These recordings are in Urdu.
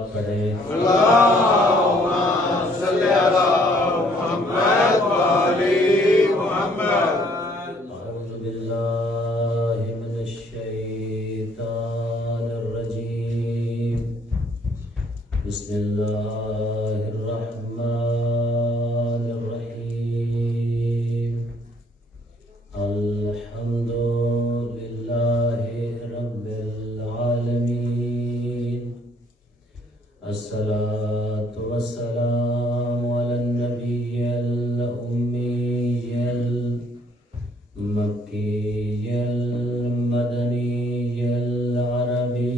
صلوات پڑھیں۔ اللہم صلی علی محمد و آلِ محمد۔ اعوذ باللہ من الشیطان الرجیم، بسم اللہ الرحمن الرحیم، الحمد للہ رب العالمین، الصلاة والسلام علی النبی الأمی المکی المدنی العربی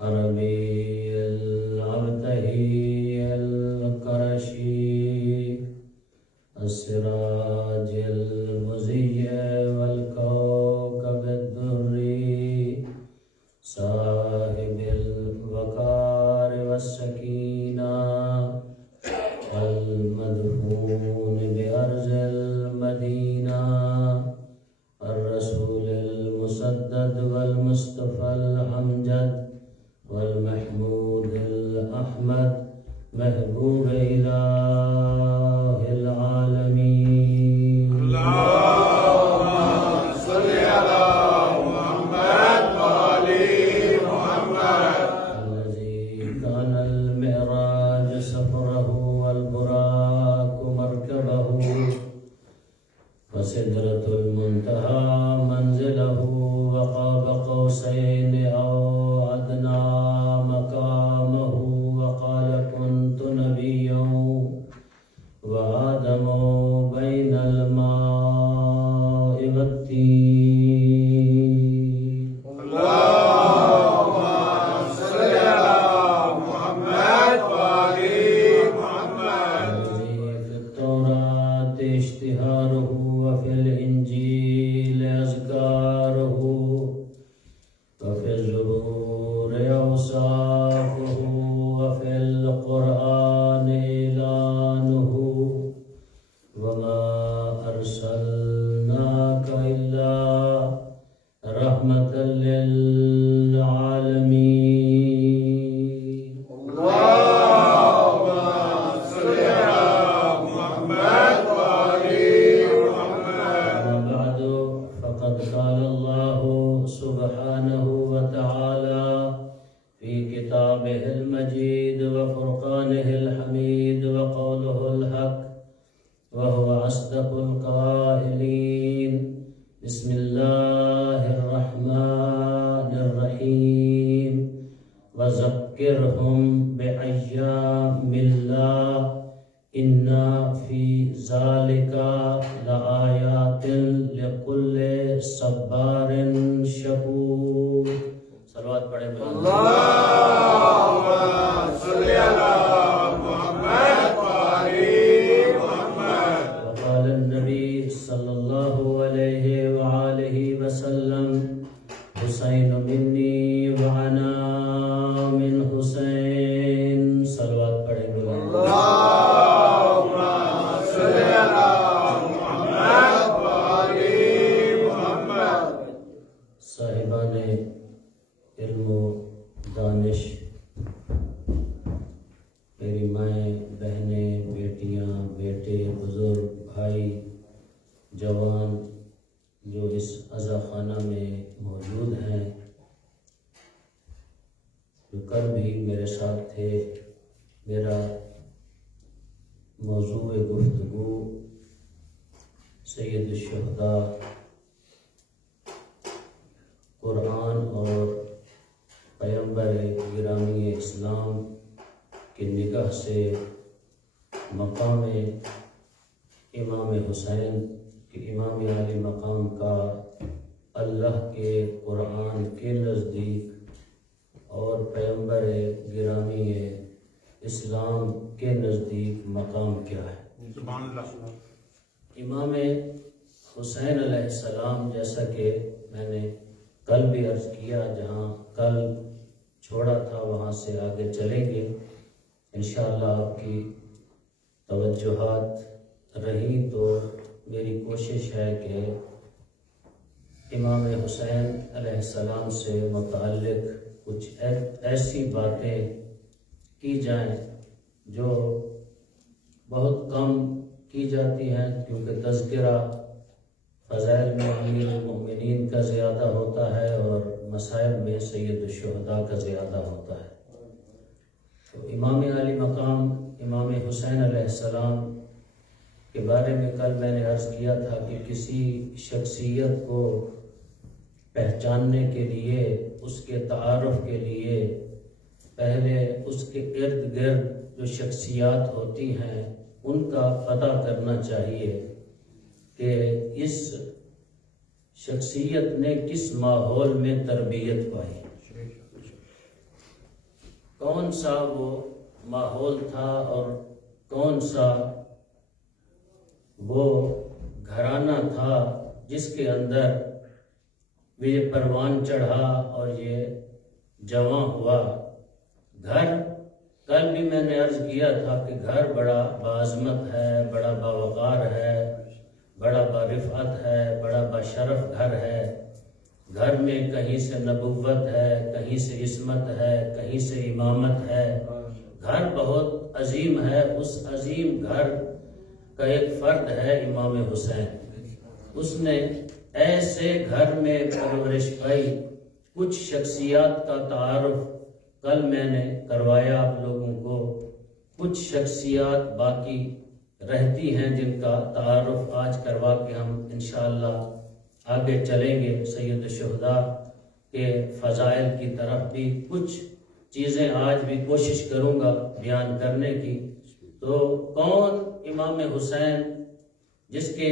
عربی العبدہی القرشی السراج المضیء والکوكب الدری صاحب الوقار والسکینہ المدفون بأرض المدینہ الرسول المسدد والمصطفى الأمجد والمحمود الأحمد محبوب إله العالمين اللہم صلی علی محمد و آلِ محمد۔ الذي كان المعراج سفره والبراق مركبه وسدرة المنتهى منزله وقاب قوسين أو أدنى مقامه وقال كنت نبيا وآدم بين الماء والطين اللہم صلی علی محمد و آلِ محمد۔ الذي في التوراة اشتهاره وفي الإنجيل أذكاره وفي الزبور أوصافه وفي القرآن إعلانه وما أرسلناك إلا رحمة للعالمين اللہم صلی علی محمد و آلِ محمد۔ أما بعد فقد قال الله سبحانه وتعالى في كتابه المجيد وفرقانه الحميد وقوله الحق وهو أصدق القائلين، بسم الله الرحمن الرحيم، وذكرهم بأيام الله إن في ذلك لآيات لكل صبار شكور۔ صلوات پڑھیں بلند۔ اللہم صلی علی محمد و آلِ محمد۔ وقال النبي صلى الله عليه وآله وسلم، حسين مني وأنا من حسين۔ صلوات پڑھیں بلند۔ اللہم صلی علی محمد و آلِ محمد۔ صاحبان علم و دانش، میری مائیں، بہنیں، بیٹیاں، بیٹے، بزرگ، بھائی، جوان جو اس عزا خانہ میں موجود ہیں، جو کل بھی میرے ساتھ تھے۔ میرا موضوع گفتگو سید الشہداء، قرآن اور پیغمبر گرامی اسلام کی نگاہ سے مقام امام حسین کے امام عالی مقام کا اللہ کے قرآن کے نزدیک اور پیغمبر گرامی اسلام کے نزدیک مقام کیا ہے۔ سبحان اللہ۔ امام حسین علیہ السلام، جیسا کہ میں نے کل بھی عرض کیا، جہاں کل چھوڑا تھا وہاں سے آگے چلیں گے انشاءاللہ۔ آپ کی توجہات رہی تو میری کوشش ہے کہ امام حسین علیہ السلام سے متعلق کچھ ایسی باتیں کی جائیں جو بہت کم کی جاتی ہیں، کیونکہ تذکرہ فضائل میں امیر المؤمنین کا زیادہ ہوتا ہے اور مصائب میں سید الشہداء کا زیادہ ہوتا ہے۔ تو امام عالی مقام امام حسین علیہ السلام کے بارے میں کل میں نے عرض کیا تھا کہ کسی شخصیت کو پہچاننے کے لیے، اس کے تعارف کے لیے پہلے اس کے ارد گرد جو شخصیات ہوتی ہیں ان کا پتہ کرنا چاہیے کہ اس شخصیت نے کس ماحول میں تربیت پائی، کون سا وہ ماحول تھا اور کون سا وہ گھرانہ تھا جس کے اندر یہ پروان چڑھا اور یہ جواں ہوا۔ گھر کل بھی میں نے عرض کیا تھا کہ گھر بڑا باعظمت ہے، بڑا باوقار ہے، بڑا برفعت ہے، بڑا بشرف گھر ہے۔ گھر میں کہیں سے نبوت ہے، کہیں سے عصمت ہے، کہیں سے امامت ہے۔ گھر بہت عظیم ہے۔ اس عظیم گھر کا ایک فرد ہے امام حسین۔ اس نے ایسے گھر میں پرورش پائی۔ کچھ شخصیات کا تعارف کل میں نے کروایا آپ لوگوں کو، کچھ شخصیات باقی رہتی ہیں جن کا تعارف آج کروا کے ہم انشاءاللہ آگے چلیں گے۔ سید الشہداء کے فضائل کی طرف بھی کچھ چیزیں آج بھی کوشش کروں گا بیان کرنے کی۔ تو کون امام حسین، جس کے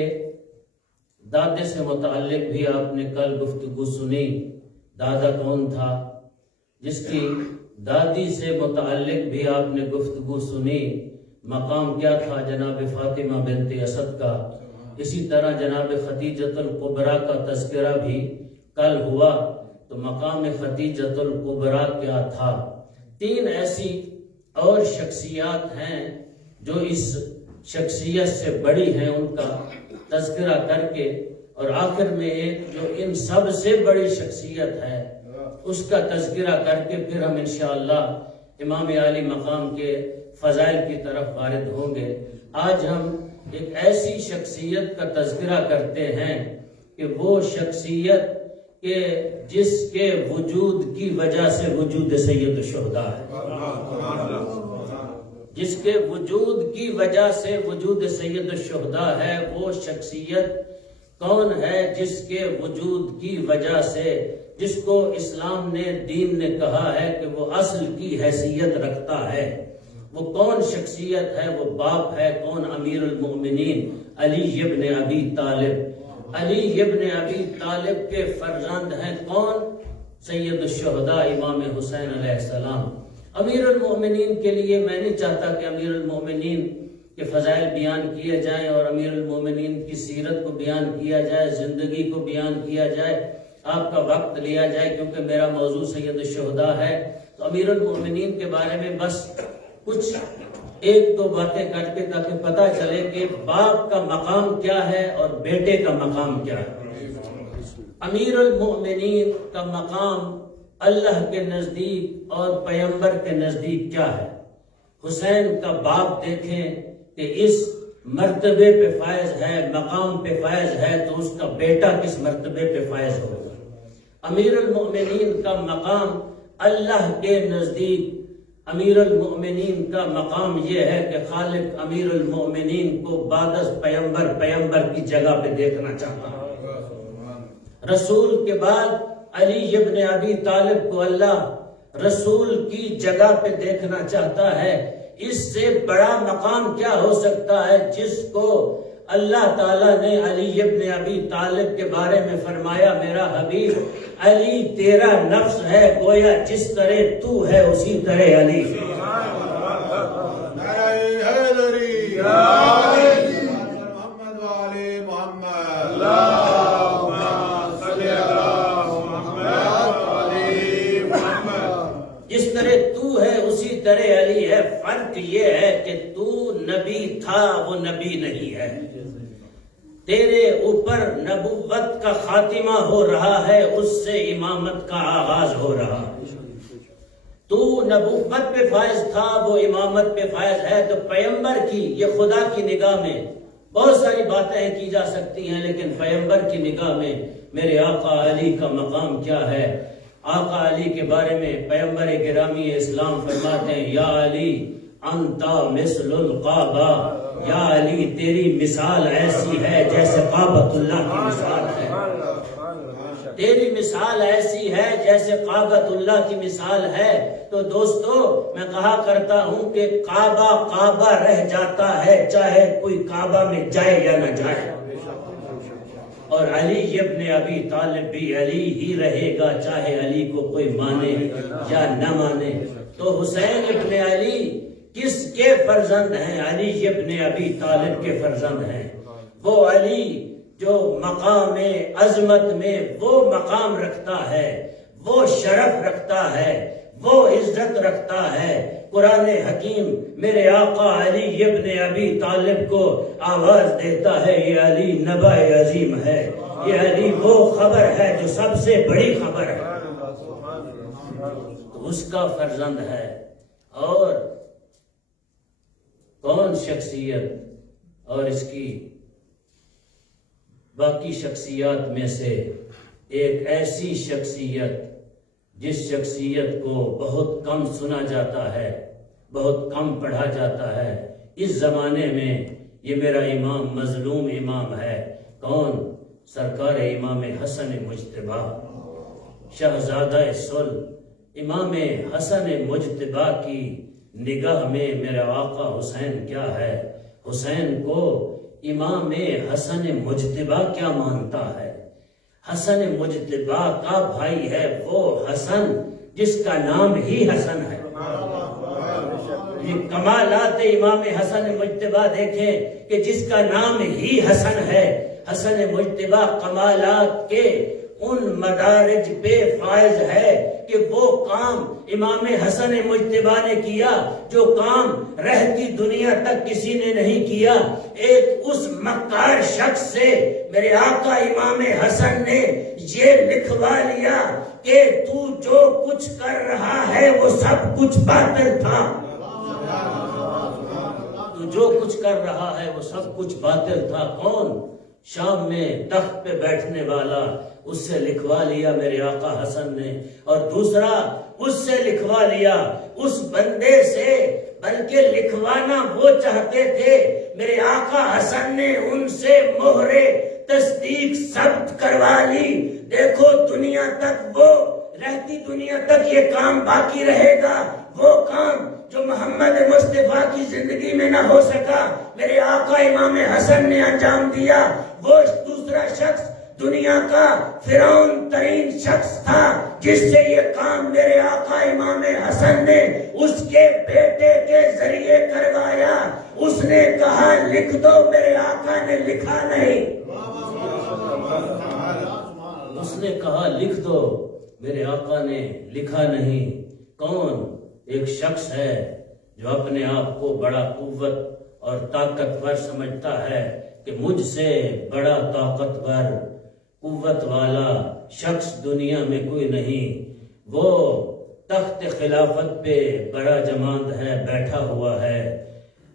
دادے سے متعلق بھی آپ نے کل گفتگو سنی، دادا کون تھا، جس کی دادی سے متعلق بھی آپ نے گفتگو سنی، مقام کیا تھا جناب فاطمہ بنت اسد کا۔ اسی طرح جناب خدیجۃ الکبریٰ کا تذکرہ بھی کل ہوا، تو مقام خدیجۃ الکبریٰ کیا تھا۔ تین ایسی اور شخصیات ہیں جو اس شخصیت سے بڑی ہیں، ان کا تذکرہ کر کے، اور آخر میں ایک جو ان سب سے بڑی شخصیت ہے اس کا تذکرہ کر کے پھر ہم انشاءاللہ امام عالی مقام کے فضائل کی طرف وارد ہوں گے۔ آج ہم ایک ایسی شخصیت کا تذکرہ کرتے ہیں کہ وہ شخصیت کہ جس کے وجود کی وجہ سے وجود سید الشہداء ہے، جس کے وجود کی وجہ سے وجود سید الشہداء ہے۔ وہ شخصیت کون ہے جس کے وجود کی وجہ سے، جس کو اسلام نے، دین نے کہا ہے کہ وہ اصل کی حیثیت رکھتا ہے؟ وہ کون شخصیت ہے؟ وہ باپ ہے۔ کون؟ امیر المؤمنین علی ابن ابی طالب۔ علی ابن ابی طالب کے فرزند ہیں کون؟ سید الشہداء امام حسین علیہ السلام۔ امیر المؤمنین کے لیے میں نہیں چاہتا کہ امیر المؤمنین کے فضائل بیان کیے جائیں اور امیر المؤمنین کی سیرت کو بیان کیا جائے، زندگی کو بیان کیا جائے، آپ کا وقت لیا جائے، کیونکہ میرا موضوع سید الشہداء ہے۔ تو امیر المؤمنین کے بارے میں بس کچھ ایک دو باتیں کر کے تاکہ پتہ چلے کہ باپ کا مقام کیا ہے اور بیٹے کا مقام کیا ہے۔ امیر المؤمنین کا مقام اللہ کے نزدیک اور پیغمبر کے نزدیک کیا ہے؟ حسین کا باپ دیکھیں کہ اس مرتبے پہ فائز ہے، مقام پہ فائز ہے، تو اس کا بیٹا کس مرتبے پہ فائز ہوگا؟ امیر المؤمنین کا مقام اللہ کے نزدیک، امیر المؤمنین کا مقام یہ ہے کہ خالق امیر المؤمنین کو بعد از پیغمبر کی جگہ پہ دیکھنا چاہتا ہے۔ رسول کے بعد علی ابن ابی طالب کو اللہ رسول کی جگہ پہ دیکھنا چاہتا ہے۔ اس سے بڑا مقام کیا ہو سکتا ہے جس کو اللہ تعالیٰ نے علی ابن ابی طالب کے بارے میں فرمایا، میرا حبیب علی تیرا نفس ہے، گویا جس طرح تو ہے اسی طرح علی۔ جس طرح تو ہے اسی طرح علی ہے۔ فرق یہ ہے کہ تو نبی تھا، وہ نبی نہیں ہے۔ تیرے اوپر نبوت کا خاتمہ ہو رہا ہے، اس سے امامت کا آغاز ہو رہا ہے۔ تو نبوت پہ فائز تھا، وہ امامت پہ فائز ہے۔ تو پیغمبر کی، یہ خدا کی نگاہ میں بہت ساری باتیں کی جا سکتی ہیں، لیکن پیغمبر کی نگاہ میں میرے آقا علی کا مقام کیا ہے؟ آقا علی کے بارے میں پیغمبر گرامی اسلام فرماتے ہیں، یا علی انتا مثل القعبہ، یا علی تیری مثال ایسی ہے جیسے کعبۃ اللہ کی مثال ہے، تیری مثال ایسی ہے جیسے کعبۃ اللہ کی مثال ہے۔ تو دوستو، میں کہا کرتا ہوں کہ کعبہ کعبہ رہ جاتا ہے، چاہے کوئی کعبہ میں جائے یا نہ جائے، اور علی ابن ابی طالب بھی علی ہی رہے گا، چاہے علی کو کوئی مانے یا نہ مانے۔ تو حسین ابن علی کس کے فرزند ہیں؟ علی ابن ابی طالب کے فرزند ہیں۔ وہ علی جو مقام عظمت میں وہ مقام رکھتا ہے، وہ شرف رکھتا ہے، وہ عزت رکھتا ہے، قرآن حکیم میرے آقا علی ابن ابی طالب کو آواز دیتا ہے، یہ علی نبع عظیم ہے، یہ علی وہ خبر ہے جو سب سے بڑی خبر ہے، تو اس کا فرزند ہے۔ اور کون شخصیت، اور اس کی باقی شخصیات میں سے ایک ایسی شخصیت جس شخصیت کو بہت کم سنا جاتا ہے، بہت کم پڑھا جاتا ہے اس زمانے میں، یہ میرا امام مظلوم امام ہے۔ کون؟ سرکار امام حسن مجتبی، شہزادہ صلح امام حسن مجتبی کی نگاہ میں میرا آقا حسین کیا ہے؟ حسین کو امام حسن مجتبی کیا مانتا ہے؟ حسن مجتبی کا بھائی ہے وہ حسن جس کا نام ہی حسن ہے۔ یہ کمالات امام حسن مجتبی دیکھیں کہ جس کا نام ہی حسن ہے، حسن مجتبی کمالات کے ان مدارج پہ فائز ہے کہ وہ کام امام حسن مجتبی نے کیا جو کام رہتی دنیا تک کسی نے نہیں کیا۔ ایک اس مکار شخص سے میرے آقا امام حسن نے یہ لکھوا لیا کہ تو جو کچھ کر رہا ہے وہ سب کچھ باطل تھا، تو جو کچھ کر رہا ہے وہ سب کچھ باطل تھا۔ کون؟ شام میں تخت پہ بیٹھنے والا، اس سے لکھوا لیا میرے آقا حسن نے۔ اور دوسرا اس سے لکھوا لیا، اس بندے سے، بلکہ لکھوانا وہ چاہتے تھے، میرے آقا حسن نے ان سے مہر تصدیق ثبت کروا لی۔ دیکھو دنیا تک، وہ رہتی دنیا تک یہ کام باقی رہے گا، وہ کام جو محمد مصطفیٰ کی زندگی میں نہ ہو سکا میرے آقا امام حسن نے انجام دیا۔ وہ دوسرا شخص دنیا کا فرعون ترین شخص تھا جس سے یہ کام میرے آقا امام حسن نے اس کے بیٹے کے ذریعے کروایا۔ اس نے کہا لکھ دو، میرے آقا نے لکھا نہیں۔ اس نے کہا لکھ دو، میرے آقا نے لکھا نہیں۔ کون؟ ایک شخص ہے جو اپنے آپ کو بڑا قوت اور طاقتور سمجھتا ہے کہ مجھ سے بڑا طاقتور قوت والا شخص دنیا میں کوئی نہیں۔ وہ تخت خلافت پہ بڑا جماعت ہے، بیٹھا ہوا ہے۔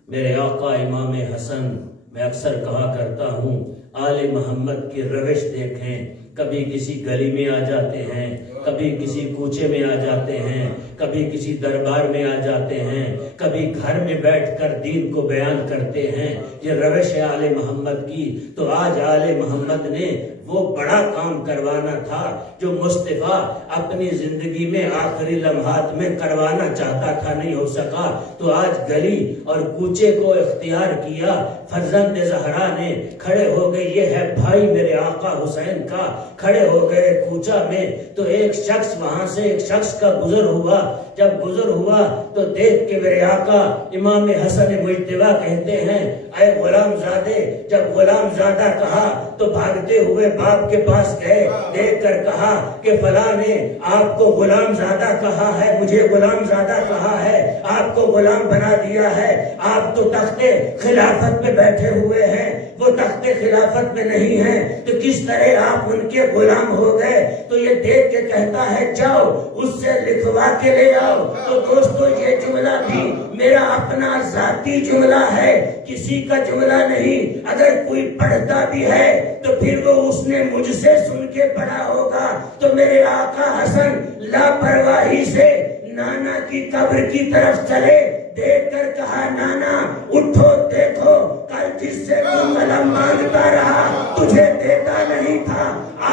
میرے آقا امام حسن، میں اکثر کہا کرتا ہوں، آل محمد کی روش دیکھیں، کبھی کسی گلی میں آ جاتے ہیں، کبھی کسی کوچے میں آ جاتے ہیں، کبھی کسی دربار میں آ جاتے ہیں، کبھی گھر میں بیٹھ کر دین کو بیان کرتے ہیں۔ یہ روش ہے آل محمد کی۔ تو آج آل محمد نے وہ بڑا کام کروانا تھا جو مصطفیٰ اپنی زندگی میں آخری لمحات میں کروانا چاہتا تھا، نہیں ہو سکا۔ تو آج گلی اور کوچے کو اختیار کیا، فرزند زہرا نے کھڑے ہو گئے، یہ ہے بھائی میرے آقا حسین کا، کھڑے ہو گئے کوچہ میں۔ تو ایک شخص وہاں سے، ایک شخص کا گزر ہوا، جب گزر ہوا تو دیکھ کے میرے آقا امام حسن مجتبی کہتے ہیں، اے غلام زادے۔ جب غلام زادہ کہا تو بھاگتے ہوئے باپ کے پاس گئے، دیکھ کر کہا کہ فلاں نے آپ کو غلام زادہ کہا ہے، مجھے غلام زادہ کہا ہے، آپ کو غلام بنا دیا ہے، آپ تو تخت خلافت پہ بیٹھے ہوئے ہیں، وہ تخت خلافت میں نہیں ہیں، تو کس طرح آپ ان کے غلام ہو گئے؟ تو یہ دیکھ کے کہتا ہے جاؤ اس سے لکھوا کے لے جاؤ تو دوستو یہ جملہ بھی میرا اپنا ذاتی جملہ ہے، کسی کا جملہ نہیں۔ اگر کوئی پڑھتا بھی ہے تو پھر وہ اس نے مجھ سے سن کے پڑھا ہوگا۔ تو میرے آقا حسن لاپرواہی سے نانا کی قبر کی طرف چلے، دیکھ کر کہا نانا اٹھو دیکھو، کل جس سے تو قلم مانگتا رہا تجھے دیتا نہیں تھا،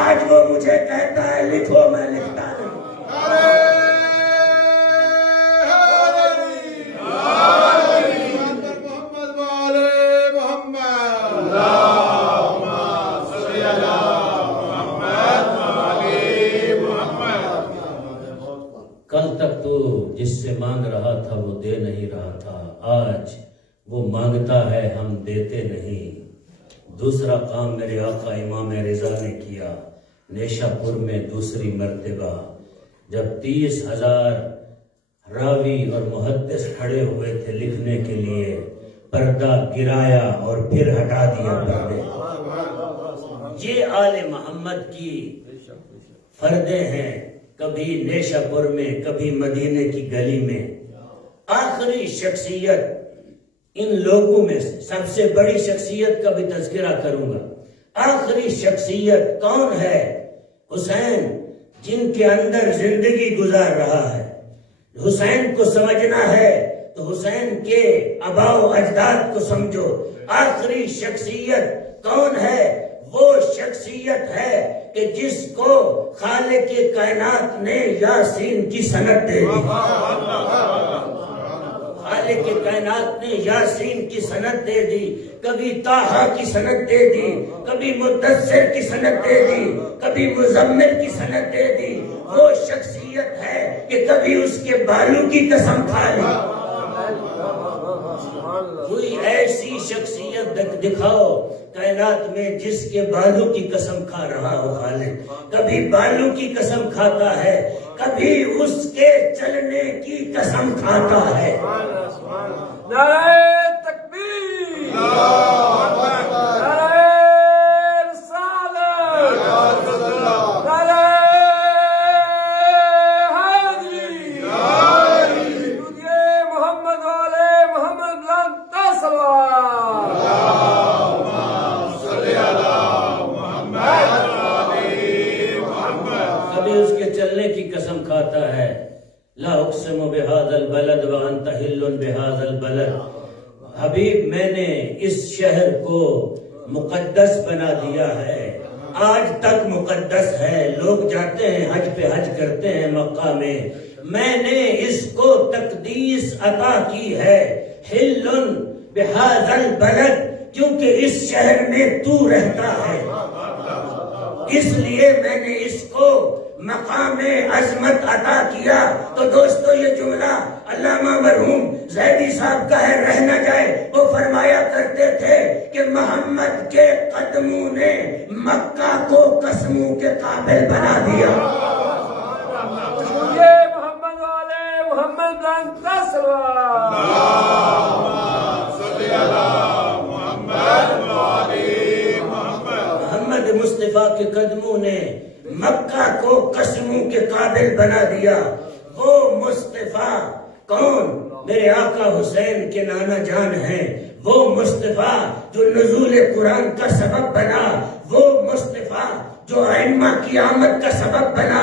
آج وہ مجھے کہتا ہے لکھو، میں لکھتا نہیں۔ کل تک تو جس سے مانگ رہا تھا وہ دے نہیں رہا تھا، آج وہ مانگتا ہے ہم دیتے نہیں۔ دوسرا کام میرے آقا امام رضا نے کیا نیشا پور میں دوسری مرتبہ، جب 30,000 راوی اور محدث کھڑے ہوئے تھے لکھنے کے لیے، پردہ گرایا اور پھر ہٹا دیا پردے۔ یہ آل محمد کی فردے ہیں، کبھی نیشا پور میں، کبھی مدینے کی گلی میں۔ آخری شخصیت ان لوگوں میں سے سب سے بڑی شخصیت کا بھی تذکرہ کروں گا۔ آخری شخصیت کون ہے؟ حسین، جن کے اندر زندگی گزار رہا ہے۔ حسین کو سمجھنا ہے تو حسین کے آباء و اجداد کو سمجھو۔ آخری شخصیت کون ہے؟ وہ شخصیت ہے کہ جس کو خالق کائنات نے یاسین کی سند دے دی۔ خالق کائنات نے یاسین کی سند دے دی، کبھی طٰہٰ کی سند دے دی، کبھی مدثر کی سند دے دی، کبھی مزمل کی سند دے دی۔ وہ شخصیت ہے کہ کبھی اس کے بالوں کی قسم کھا لی۔ کوئی ایسی شخصیت دکھاؤ کائنات میں جس کے بالوں کی قسم کھا رہا ہو خالق۔ کبھی بالوں کی قسم کھاتا ہے، کبھی اس کے چلنے کی قسم کھاتا ہے۔ نعرہ تکبیر، نعرہ رسالت، نعرہ حیدری، درود محمد والے محمد لانتا صلوات۔ کبھی اس کے چلنے کی قسم کھاتا ہے، لا اقسم بهذا البلد وانت حل بهذا البلد۔ حبیب میں نے اس شہر کو مقدس بنا دیا ہے، آج تک مقدس ہے، لوگ جاتے ہیں حج پہ حج کرتے ہیں مکہ میں نے اس کو تقدیس عطا کی ہے۔ حل بهذا البلد، کیونکہ اس شہر میں تو رہتا ہے، اس لیے میں نے اس کو مقام عظمت عطا کیا۔ تو دوستو یہ جملہ علامہ مرحوم زیدی صاحب کا ہے، رہ نہ جائے۔ وہ فرمایا کرتے تھے کہ محمد کے قدموں نے مکہ کو قسموں کے قابل بنا دیا۔ یہ محمد والے محمد لانتا صلوات۔ محمد مصطفیٰ کے قدموں نے مکہ کو قسموں کے قابل بنا دیا۔ وہ مصطفیٰ کون؟ میرے آقا حسین کے نانا جان ہیں۔ وہ مصطفیٰ جو نزول قرآن کا سبب بنا، وہ مصطفیٰ جو ائمہ کی آمد کا سبب بنا،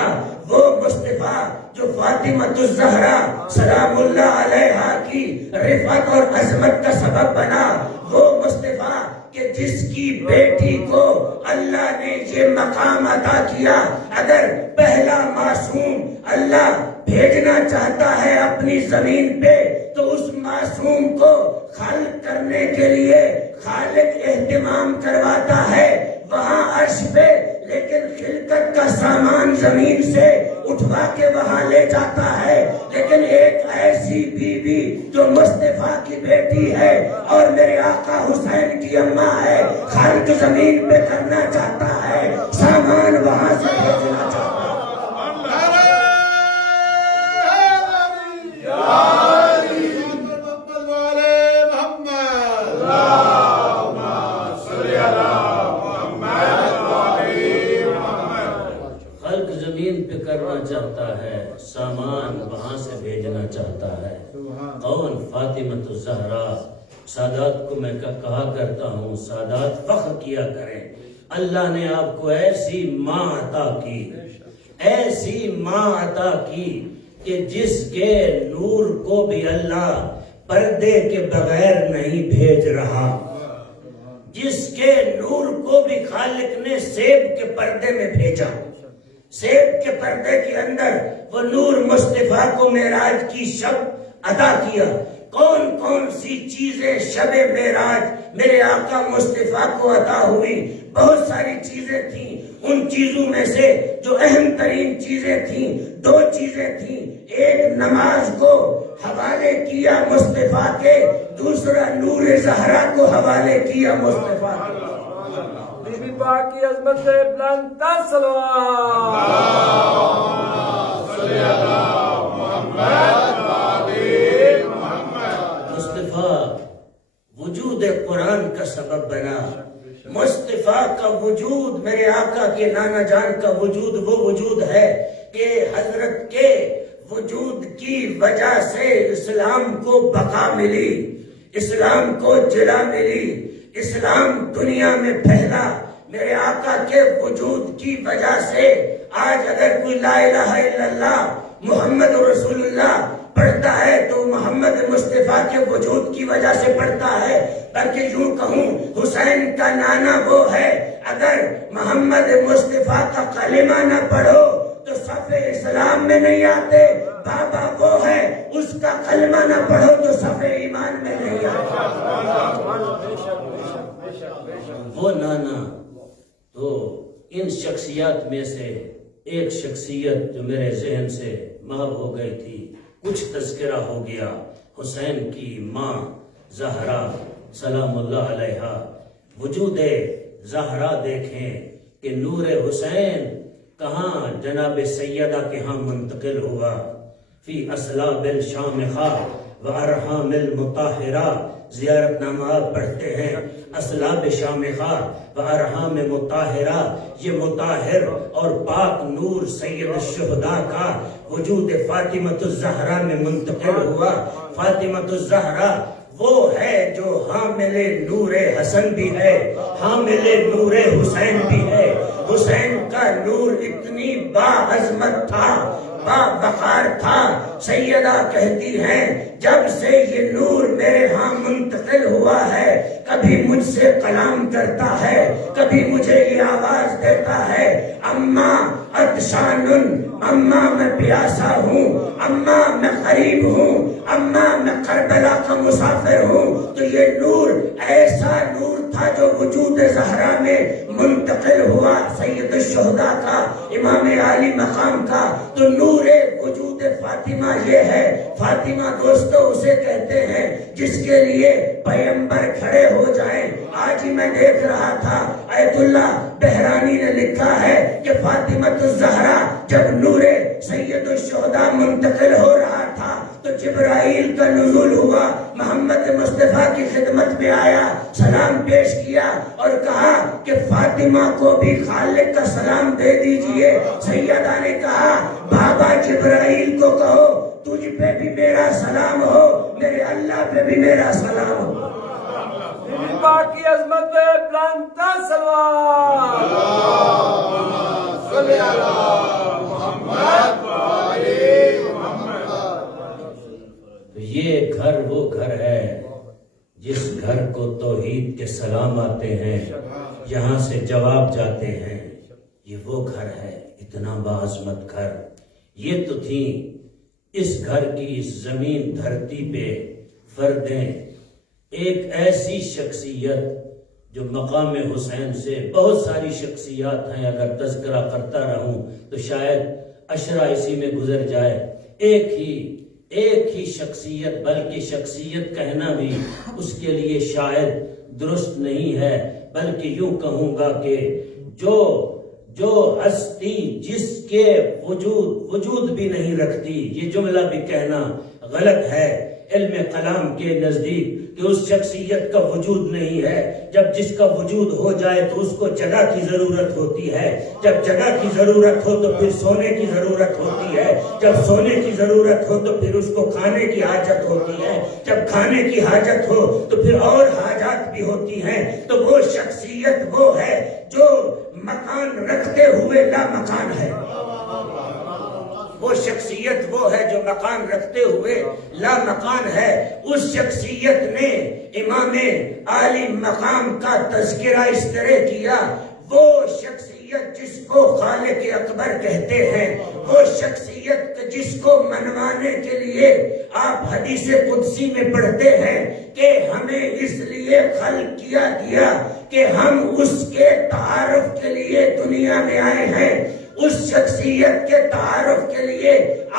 وہ مصطفیٰ جو فاطمہ الزہرا سلام اللہ علیہا کی رفعت اور عظمت کا سبب بنا، وہ مصطفیٰ کہ جس کی بیٹی کو اللہ نے یہ مقام عطا کیا۔ اگر پہلا معصوم اللہ بھیجنا چاہتا ہے اپنی زمین پہ تو اس معصوم کو خلق کرنے کے لیے خالق اہتمام کرواتا ہے وہاں عرش پہ، لیکن خلقت کا سامان زمین سے اٹھوا کے وہاں لے جاتا ہے۔ لیکن ایک ایسی بیوی جو مصطفیٰ کی بیٹی ہے اور میرے آقا حسین کی اماں ہے، خلق زمین پہ کرنا چاہتا ہے، سامان وہاں سے بھیجنا چاہتا ہے۔ کرنا چاہتا ہے، سامان وہاں سے بھیجنا کرنا چاہتا ہے. کون؟ فاطمۃ الزہرا. سادات کو میں کہا کرتا ہوں، سادات فخر کیا کریں، اللہ نے آپ کو ایسی ماں عطا کی، ایسی ماں عطا کی کہ جس کے نور کو بھی اللہ پردے کے بغیر نہیں بھیج رہا، جس کے نور کو بھی خالق نے سیب کے پردے میں بھیجا. سیب کے پردے کے اندر وہ نور مصطفیٰ کو معراج کی شب عطا کیا. کون کون سی چیزیں شب معراج میرے آقا مصطفیٰ کو عطا ہوئی؟ بہت ساری چیزیں تھیں. ان چیزوں میں سے جو اہم ترین چیزیں تھیں، 2 چیزیں تھیں. ایک نماز کو حوالے کیا مصطفیٰ کے، دوسرا نور زہرا کو حوالے کیا مصطفیٰ کے. بی بی پاک کی عظمت سے بلند تر صلوات. مصطفیٰ وجود قرآن کا سبب بنا. مصطفیٰ کا وجود، میرے آقا کے نانا جان کا وجود، وہ وجود ہے کہ حضرت کے وجود کی وجہ سے اسلام کو بقا ملی، اسلام کو جلا ملی، اسلام دنیا میں پھیلا. میرے آقا کے وجود کی وجہ سے آج اگر کوئی لا الہ الا اللہ محمد رسول اللہ پڑھتا ہے تو محمد مصطفیٰ کے وجود کی وجہ سے پڑھتا ہے. بلکہ یوں کہوں، حسین کا نانا وہ ہے، اگر محمد مصطفیٰ کا کلمہ نہ پڑھو تو صف اسلام میں نہیں آتے. بابا وہ ہے، اس کا کلمہ نہ پڑھو تو صف ایمان میں نہیں آتے. وہ نانا تو ان شخصیات میں سے ایک شخصیت جو میرے ذہن سے محو ہو گئی تھی، کچھ تذکرہ ہو گیا. حسین کی ماں زہرا سلام اللہ علیہا. وجود زہرا دیکھیں کہ نور حسین کہاں جناب سیدہ کے ہاں منتقل ہوا. فی اصلاب الشامخہ و ارحام المطہرہ. زیارت نامہ آپ پڑھتے ہیں، اصلاب شامخہ و ارحام مطہرہ. یہ مطہر اور پاک نور سید الشہداء کا وجود فاطمۃ الزہرا میں منتقل ہوا. فاطمۃ الزہرا وہ ہے جو حامل نور حسن بھی ہے، حامل نور حسین بھی ہے. حسین کا نور اتنی با عظمت تھا، با وقار تھا. سیدہ کہتی ہیں جب سے یہ نور میرے ہاں منتقل ہوا ہے، کبھی مجھ سے کلام کرتا ہے، کبھی مجھے یہ آواز دیتا ہے، اماں عطشان، اماں میں پیاسا ہوں، اماں میں غریب ہوں، اماں میں کربلا کا مسافر ہوں. تو یہ نور ایسا نور تھا جو وجود زہرا میں منتقل ہوا، سید الشہداء کا، امام عالی مقام کا. تو نور وجود فاطمہ یہ ہے. فاطمہ دوستو اسے کہتے ہیں جس کے لیے پیغمبر کھڑے ہو جائیں. آج ہی میں دیکھ رہا تھا ایت اللہ بہرانی نے لکھا ہے کہ فاطمۃ الزہرا جب نور سید الشہداء منتقل ہو رہا تھا تو جبرائیل کا نزول ہوا، محمد مصطفیٰ کی خدمت میں آیا، سلام پیش کیا اور کہا کہ فاطمہ کو بھی خالق کا سلام دے دیجئے. سیدہ نے کہا بابا جبرائیل کو کہو تجھ پہ بھی میرا سلام ہو، میرے اللہ پہ بھی میرا سلام ہو. پاک کی عظمت پہ بلند تر صلوات. صلی اللہ محمد و آل محمد. تو یہ گھر وہ گھر ہے جس گھر کو توحید کے سلام آتے ہیں، یہاں سے جواب جاتے ہیں. یہ وہ گھر ہے، اتنا باعظمت گھر. یہ تو تھی اس گھر کی اس زمین دھرتی پہ فردیں. ایک ایسی شخصیت جو مقام حسین سے، بہت ساری شخصیات ہیں، اگر تذکرہ کرتا رہوں تو شاید عشرہ اسی میں گزر جائے. ایک ہی شخصیت، بلکہ شخصیت کہنا بھی اس کے لیے شاید درست نہیں ہے، بلکہ یوں کہوں گا کہ جو ہستی جس کے وجود بھی نہیں رکھتی، یہ جملہ بھی کہنا غلط ہے. علم کلام کے نزدیک کہ اس شخصیت کا وجود نہیں ہے. جب جس کا وجود ہو جائے تو اس کو جگہ کی ضرورت ہوتی ہے. جب جگہ کی ضرورت ہو تو پھر سونے کی ضرورت ہوتی ہے. جب سونے کی ضرورت ہو تو پھر اس کو کھانے کی حاجت ہوتی ہے. جب کھانے کی حاجت ہو تو پھر اور حاجات بھی ہوتی ہیں. تو وہ شخصیت وہ ہے جو مکان رکھتے ہوئے لا مکان ہے. وہ شخصیت وہ ہے جو مکان رکھتے ہوئے لا مکان ہے. اس شخصیت نے امام عالی مقام کا تذکرہ اس طرح کیا. وہ شخصیت جس کو خالق اکبر کہتے ہیں، وہ شخصیت جس کو منوانے کے لیے آپ حدیث قدسی میں پڑھتے ہیں کہ ہمیں اس لیے خلق کیا گیا کہ ہم اس کے تعارف کے لیے دنیا میں آئے ہیں. اس شخصیت کے تعارف کے لیے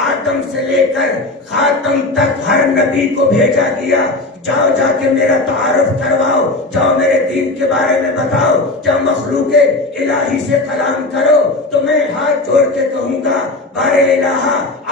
آدم سے لے کر خاتم تک ہر نبی کو بھیجا گیا. جاؤ جا کے میرا تعارف کرواؤ، جاؤ میرے دین کے بارے میں بتاؤ، جب مخلوق الہی سے کلام کرو تو میں ہاتھ جوڑ کے کہوں گا بارے الہ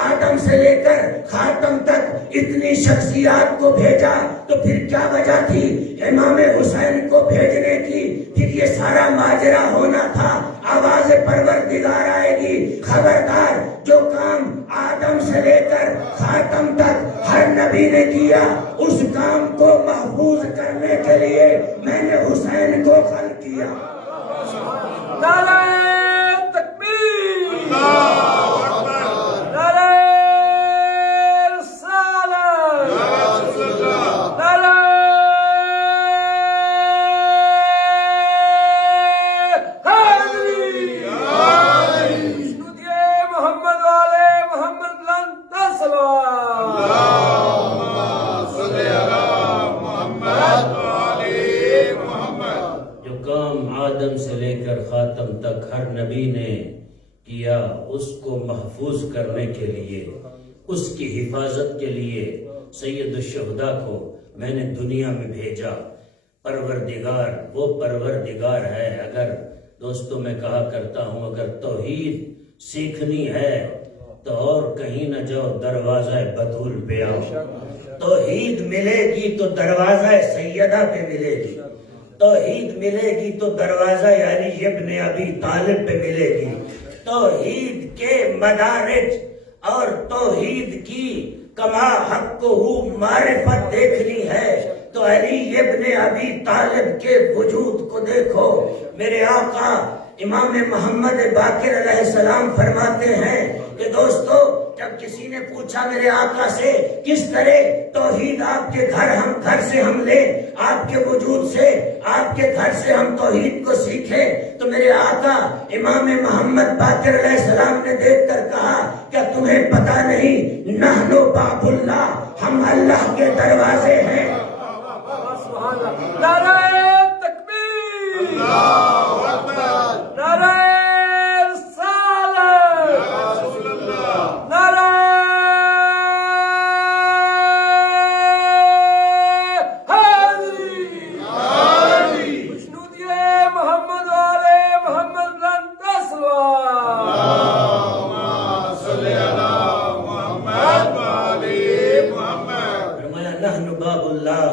آدم سے لے کر خاتم تک اتنی شخصیات کو بھیجا تو پھر کیا وجہ تھی امام حسین کو بھیجنے کی؟ پھر یہ سارا ماجرا ہونا تھا. آواز پروردگار آئے گی، خبردار جو کام آدم سے لے کر خاتم تک ہر نبی نے کیا اس کام کو محفوظ کرنے کے لیے میں نے حسین کو خلق کیا. نعرہ تکبیر، نعرہ رسالت، نعرہ حیدری، شنودیے محمد والے محمد بلند صلوات. جو کام آدم سے لے کر خاتم تک ہر نبی نے کیا اس کو محفوظ کرنے کے لیے، اس کی حفاظت کے لیے سید الشہداء کو میں نے دنیا میں بھیجا. پروردگار وہ پروردگار ہے. اگر دوستوں میں کہا کرتا ہوں اگر توحید سیکھنی ہے تو اور کہیں نہ جاؤ، دروازہ بطول پہ آؤ. توحید ملے گی تو دروازہ سیدہ پہ ملے گی. توحید ملے گی تو دروازہ علی ابن ابی طالب پہ ملے گی. توحید کے مدارج اور توحید کی کما حق معرفت دیکھنی ہے تو علی ابن ابی طالب کے وجود کو دیکھو. میرے آقا امام محمد باقر علیہ السلام فرماتے ہیں کہ دوستو جب کسی نے پوچھا میرے آقا سے کس طرح توحید آپ کے گھر سے ہم لیں، آپ کے وجود سے، آپ کے گھر سے ہم توحید کو سیکھیں، تو میرے آقا امام محمد باقر علیہ السلام نے دیکھ کر کہا کیا تمہیں پتا نہیں نحن باب اللہ، ہم اللہ کے دروازے ہیں. نعرہ تکبیر، نعرہ رسالت، نعرہ حیدری، خوشنودیے محمد والے محمد بلند صلوات. فرمایا نحن باب اللہ،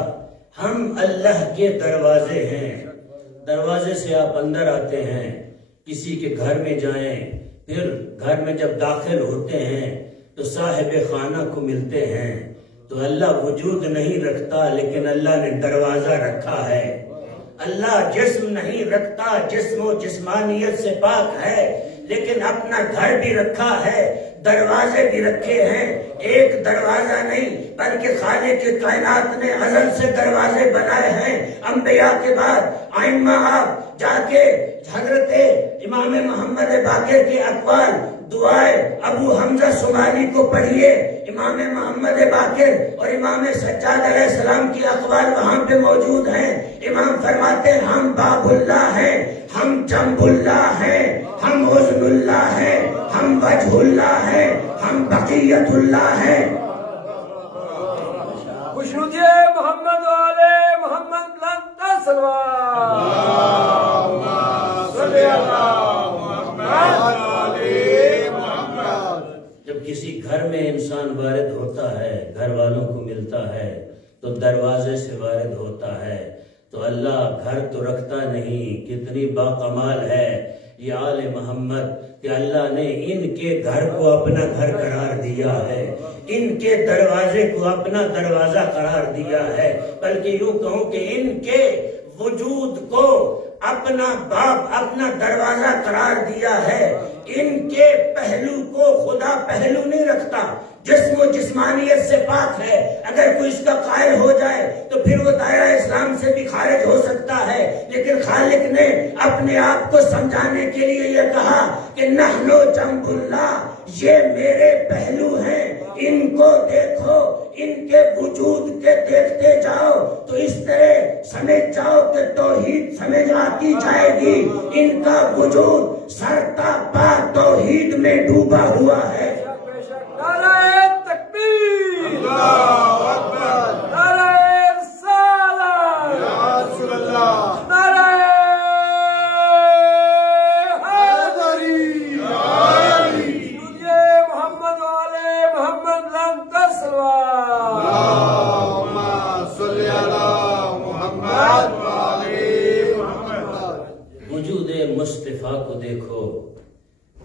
ہم اللہ کے دروازے ہیں. دروازے سے آپ اندر آتے ہیں، کسی کے گھر میں جائیں، پھر گھر میں جب داخل ہوتے ہیں تو صاحب خانہ کو ملتے ہیں تو اللہ وجود نہیں رکھتا لیکن اللہ نے دروازہ رکھا ہے. اللہ جسم نہیں رکھتا، جسم و جسمانیت سے پاک ہے لیکن اپنا گھر بھی رکھا ہے، دروازے بھی رکھے ہیں. ایک دروازہ نہیں بلکہ خالق کے کائنات نے ازل سے دروازے بنائے ہیں. انبیاء کے بعد ائمہ آپ جا کے حضرت امام محمد باقر کے اقوال دعائے ابو حمزہ سمالی کو پڑھیے. امام محمد باقر اور امام سجاد علیہ السلام کی اقوال وہاں پہ موجود ہیں. امام فرماتے ہیں ہم باب اللہ ہیں، ہم جنب اللہ ہیں، ہم حضن اللہ ہیں، ہم وجہ اللہ ہیں، ہم بقیت اللہ ہیں. خوشنودیے محمد والے محمد بلند صلوات. جب کسی گھر میں انسان وارد ہوتا ہے گھر والوں کو ملتا ہے تو دروازے سے وارد ہوتا ہے. تو اللہ گھر تو رکھتا نہیں. کتنی باکمال ہے یہ آل محمد کہ اللہ نے ان کے گھر کو اپنا گھر قرار دیا ہے, ان کے دروازے کو اپنا دروازہ قرار دیا ہے, بلکہ یوں کہوں کہ ان کے وجود کو اپنا باپ اپنا دروازہ قرار دیا ہے. ان کے پہلو کو خدا پہلو نہیں رکھتا, جسم و جسمانیت سے پاک ہے. اگر کوئی اس کا قائل ہو جائے تو پھر وہ دائرہ اسلام سے بھی خارج ہو سکتا ہے, لیکن خالق نے اپنے آپ کو سمجھانے کے لیے یہ کہا کہ نحنو جنب اللہ, یہ میرے پہلو ہیں, ان کو دیکھو, ان کے وجود کے دیکھتے جاؤ تو اس طرح سمجھ جاؤ کہ توحید سمجھ آتی جائے گی. ان کا وجود سرتا پا توحید میں ڈوبا ہوا ہے. نعرہ تکبیر, اللہ اکبر, نعرہ رسالت, یا رسول اللہ, نعرہ حیدری, یا علی, یہ محمد والے محمد لن تسلوا. اللہم صلی علی محمد و آل محمد. وجود مصطفیٰ کو دیکھو.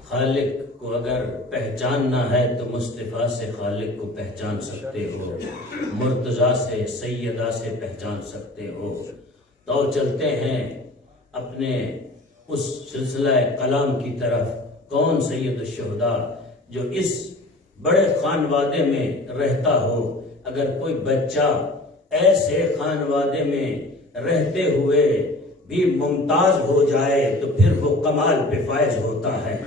خالق کو اگر پہچاننا ہے تو مصطفیٰ سے خالق کو پہچان سکتے ہو, مرتضیٰ سے سیدہ سے پہچان سکتے ہو. تو چلتے ہیں اپنے اس سلسلہ کلام کی طرف. کون سید الشہداء جو اس بڑے خانوادے میں رہتا ہو. اگر کوئی بچہ ایسے خانوادے میں رہتے ہوئے بھی ممتاز ہو جائے تو پھر وہ کمال پہ فائز ہوتا ہے.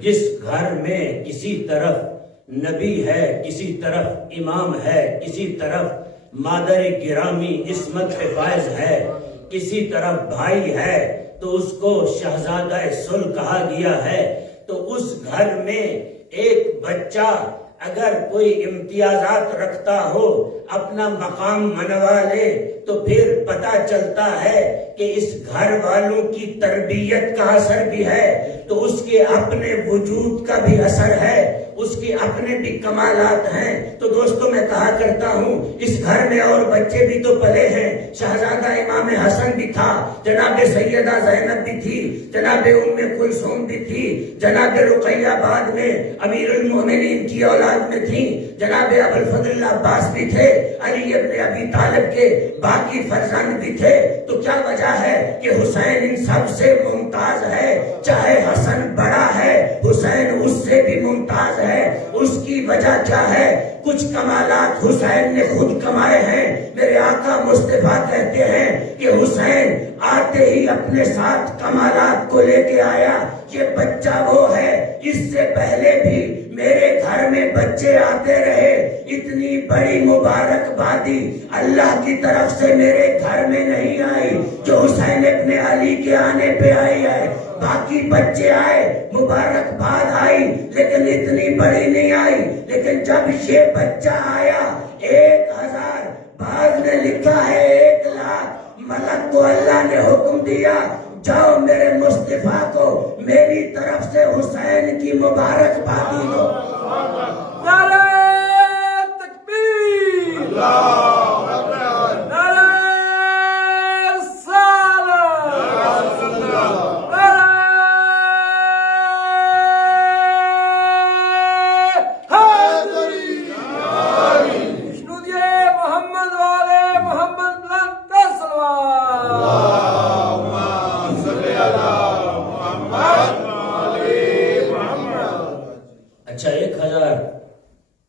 جس گھر میں کسی طرف نبی ہے, کسی طرف امام ہے, کسی طرف مادر گرامی عصمت پہ فائز ہے, کسی طرف بھائی ہے تو اس کو شہزادہ صلح کہا گیا ہے. تو اس گھر میں ایک بچہ اگر کوئی امتیازات رکھتا ہو, اپنا مقام منوا لے, تو پھر پتہ چلتا ہے کہ اس گھر والوں کی تربیت کا اثر بھی ہے, تو اس کے اپنے وجود کا بھی اثر ہے, اس کے اپنے بھی کمالات ہیں. تو دوستوں میں کہا کرتا ہوں اس گھر میں اور بچے بھی تو پلے ہیں. شہزادہ امام حسن بھی تھا, جناب سیدہ زینب بھی تھی, جناب ام کلثوم بھی تھی, جناب رقیہ بعد میں امیر المومنین کی اولاد میں تھی, جناب ابوالفضل عباس بھی تھے, علی ابن ابی طالب کے باقی فرزند بھی تھے. تو کیا وجہ ہے کہ حسین ان سب سے ممتاز ہے؟ چاہے حسن بڑا ہے, حسین اس سے بھی ممتاز ہے. اس کی وجہ کیا ہے؟ کچھ کمالات حسین نے خود کمائے ہیں. میرے آقا مصطفیٰ کہتے ہیں کہ حسین آتے ہی اپنے ساتھ کمالات کو لے کے آیا. یہ بچہ وہ ہے, اس سے پہلے بھی میرے گھر میں بچے آتے رہے. اتنی بڑی مبارکبادی اللہ کی طرف سے میرے گھر میں نہیں آئی جو حسین ابن علی کے آنے پہ آئی ہے. باقی بچے آئے, مبارکباد آئی, لیکن اتنی بڑی نہیں آئی. لیکن جب یہ بچہ آیا 1000, بعض نے لکھا ہے 1,00,000 ملک کو اللہ نے حکم دیا, جاؤ میرے مصطفیٰ کو میری طرف سے حسین کی مبارکبادی دو. نعرہ تکبیر, اللہ اکبر, نعرہ رسالت, یا رسول اللہ, نعرہ حیدری, اشنود یہ محمد والے محمد لن تسلوا. اللہم صلی علی محمد و آل محمد. اچھا 1,000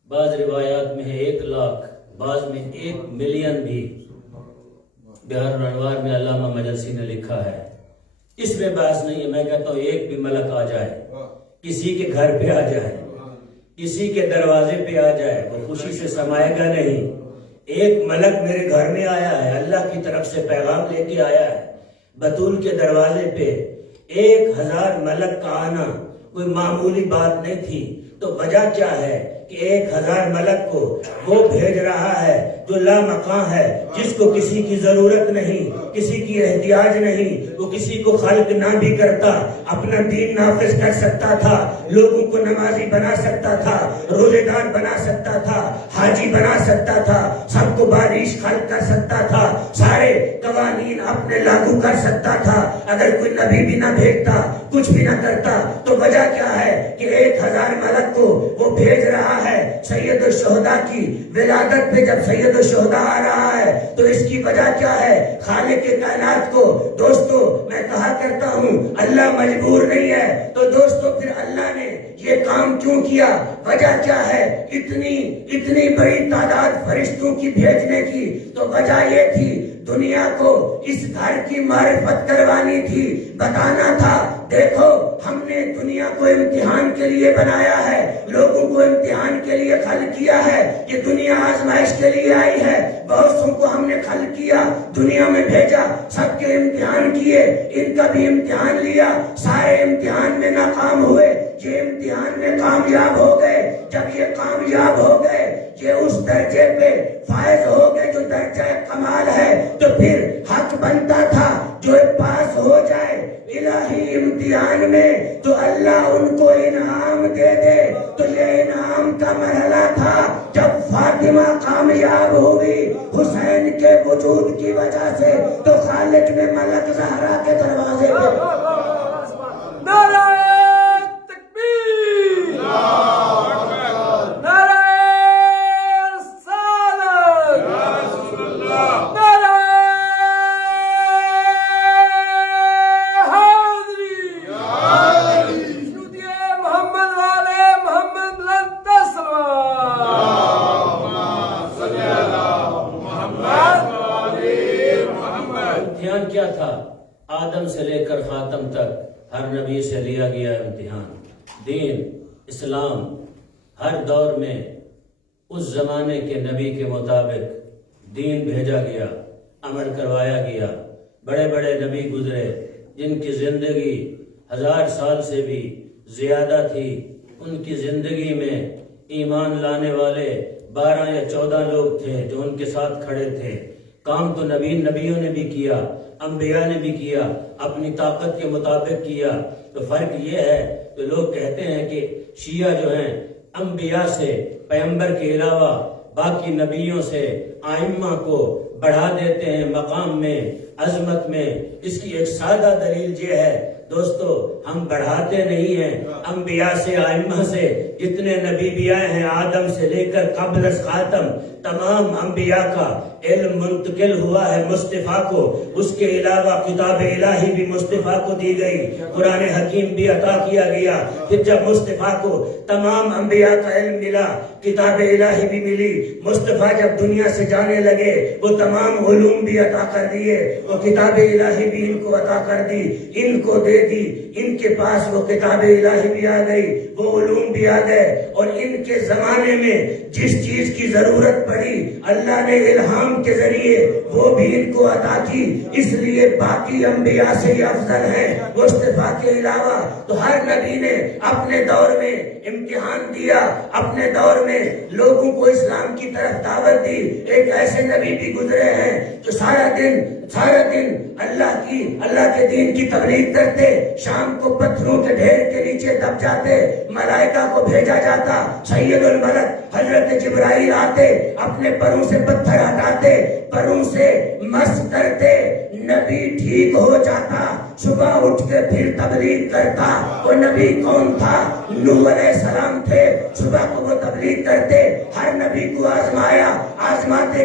بعض روایات میں ہے 1,00,000, بعض میں 1,000,000 بھی. بہار الانوار میں علامہ مجلسی نے لکھا ہے. اس میں بحث نہیں ہے. میں کہتا ہوں ایک بھی ملک آ جائے, کسی کے گھر پہ آ جائے, کسی کے دروازے پہ آ جائے, وہ خوشی سے سمائے گا نہیں. ایک ملک میرے گھر میں آیا ہے, اللہ کی طرف سے پیغام لے کے آیا ہے. بطول کے دروازے پہ 1,000 ملک کا آنا کوئی معمولی بات نہیں تھی. تو وجہ کیا ہے کہ 1,000 ملک کو وہ بھیج رہا ہے جو لامقام ہے, جس کو کسی کی ضرورت نہیں, کسی کی احتیاج نہیں, وہ کسی کو خلق نہ بھی کرتا, اپنا دین نافذ کر سکتا تھا. لوگوں کو نمازی بنا سکتا تھا، روزے دار بنا سکتا تھا، حاجی بنا سکتا تھا، سب کو بارش خلق کر سکتا تھا، سارے قوانین اپنے لاگو کر سکتا تھا۔ اگر کوئی نبی بھی نہ بھیجتا، کچھ بھی نہ کرتا، تو وجہ کیا ہے کہ 1000 ملک کو وہ بھیج رہا ہے سید الشہداء کی ولادت پہ۔ جب سید الشہداء آ رہا ہے تو اس کی وجہ کیا ہے؟ خالق کائنات کو دوستو میں کہا کرتا ہوں اللہ مجبور نہیں ہے، تو دوستو پھر اللہ نے یہ کام کیوں کیا؟ وجہ کیا ہے اتنی بڑی تعداد فرشتوں کی بھیجنے کی؟ تو وجہ یہ تھی دنیا کو اس گھر کی معرفت کروانی تھی، بتانا تھا دیکھو ہم نے دنیا کو امتحان کے لیے بنایا ہے، لوگوں کو امتحان کے لیے خلق کیا ہے، یہ دنیا آزمائش کے لیے آئی ہے، بہت سو کو ہم نے خلق کیا، دنیا میں بھیجا، سب کے امتحان کیے، ان کا بھی امتحان لیا، سارے امتحان میں ناکام ہوئے، یہ امتحان میں کامیاب ہو گئے۔ جب یہ کامیاب ہو گئے، یہ اس درجے پہ فائز ہو گئے جو درجہ کمال ہے، تو پھر حق بنتا تھا جو پاس ہو جائے الہی امتحان میں تو اللہ ان کو انعام دے دے۔ تو یہ انعام کا مرحلہ تھا جب فاطمہ کامیاب ہوئی حسین کے وجود کی وجہ سے، تو خالق نے ملک زہرا کے دروازے پہ نعرہ تکبیر، نعرہ رسالت، نعرہ حیدری، شہید محمد والے محمد بلند صلوات۔ امتحان کیا تھا؟ آدم سے لے کر خاتم تک ہر نبی سے لیا گیا امتحان۔ دین اسلام ہر دور میں اس زمانے کے نبی کے مطابق دین بھیجا گیا، عمل کروایا گیا۔ بڑے بڑے نبی گزرے جن کی زندگی 1000 سال سے بھی زیادہ تھی، ان کی زندگی میں ایمان لانے والے 12 یا 14 لوگ تھے جو ان کے ساتھ کھڑے تھے۔ کام تو نبیوں نے بھی کیا، انبیاء نے بھی کیا، اپنی طاقت کے مطابق کیا۔ تو فرق یہ ہے کہ لوگ کہتے ہیں کہ شیعہ جو ہیں انبیاء سے، پیغمبر کے علاوہ باقی نبیوں سے ائمہ کو بڑھا دیتے ہیں مقام میں، عظمت میں۔ اس کی ایک سادہ دلیل یہ ہے دوستو، ہم بڑھاتے نہیں ہیں انبیاء سے، ائمہ سے۔ جتنے نبی بھی آئے ہیں آدم سے لے کر قبل از خاتم، تمام انبیاء کا علم منتقل ہوا ہے مصطفیٰ کو۔ اس کے علاوہ کتاب الہی بھی مصطفیٰ کو دی گئی، قرآن حکیم بھی عطا کیا گیا۔ پھر جب مصطفیٰ کو تمام انبیاء کا علم ملا، کتاب الہی بھی ملی، مصطفیٰ جب دنیا سے جانے لگے وہ تمام علوم بھی عطا کر دیے، وہ کتاب الہی بھی ان کو عطا کر دی، ان کو دے دی۔ ان کے پاس وہ کتاب الہی بھی آ گئی، وہ علوم بھی آ گئے، اور ان کے زمانے میں جس چیز کی ضرورت پڑی اللہ نے الہام کے ذریعے وہ بھی ان کو عطا کی۔ اس لیے باقی انبیاء سے یہ افضل ہے مصطفیٰ کے علاوہ۔ تو ہر نبی نے اپنے دور میں امتحان دیا، اپنے دور میں لوگوں کو اسلام کی طرف دعوت دی۔ ایک ایسے نبی بھی گزرے ہیں جو سارا دن اللہ کے دین کی تبلیغ کرتے، شام کو پتھروں کے ڈھیر کے نیچے دب جاتے، ملائکہ کو بھیجا جاتا، سید الملک حضرت جبرائیل آتے، اپنے پروں سے پتھر ہٹاتے، پروں سے مس کرتے، نبی ٹھیک ہو جاتا، صبح اٹھ کے پھر تبلیغ کرتا۔ وہ نبی کون تھا؟ نوح علیہ السلام تھے، صبح کو وہ تبلیغ کرتے۔ ہر نبی کو آزمایا، آزماتے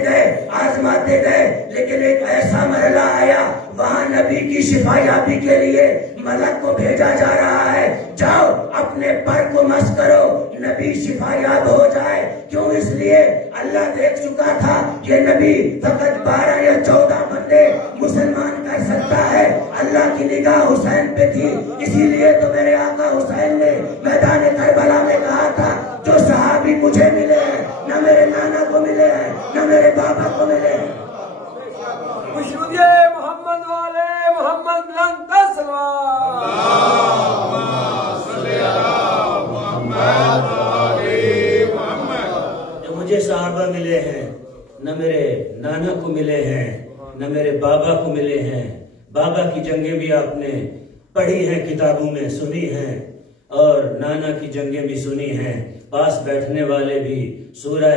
گئے، لیکن ایک ایسا مرحلہ آیا وہاں نبی کی شفا یابی کے لیے ملک کو بھیجا جا رہا ہے، جاؤ اپنے پر کو مس کرو، نبی شفا یاب ہو جائے۔ کیوں؟ اس لیے اللہ دیکھ چکا تھا یہ نبی فقط 12 یا 14 بندے مسلمان کر سکتا ہے۔ اللہ کی نگاہ حسین پہ تھی، اسی لیے تو میرے آقا حسین نے میدان کربلا میں کہا تھا جو صحابی مجھے ملے ہیں نہ میرے نانا کو ملے ہیں نہ میرے بابا کو ملے ہیں۔ مشہود محمد والے محمد بلند صلوات۔ جو مجھے صحابہ ملے ہیں نہ میرے نانا کو ملے ہیں نہ میرے بابا کو ملے ہیں۔ بابا کی جنگیں بھی آپ نے پڑھی ہیں، کتابوں میں سنی ہیں، اور نانا کی جنگیں بھی سنی ہیں، پاس بیٹھنے والے بھی سورہ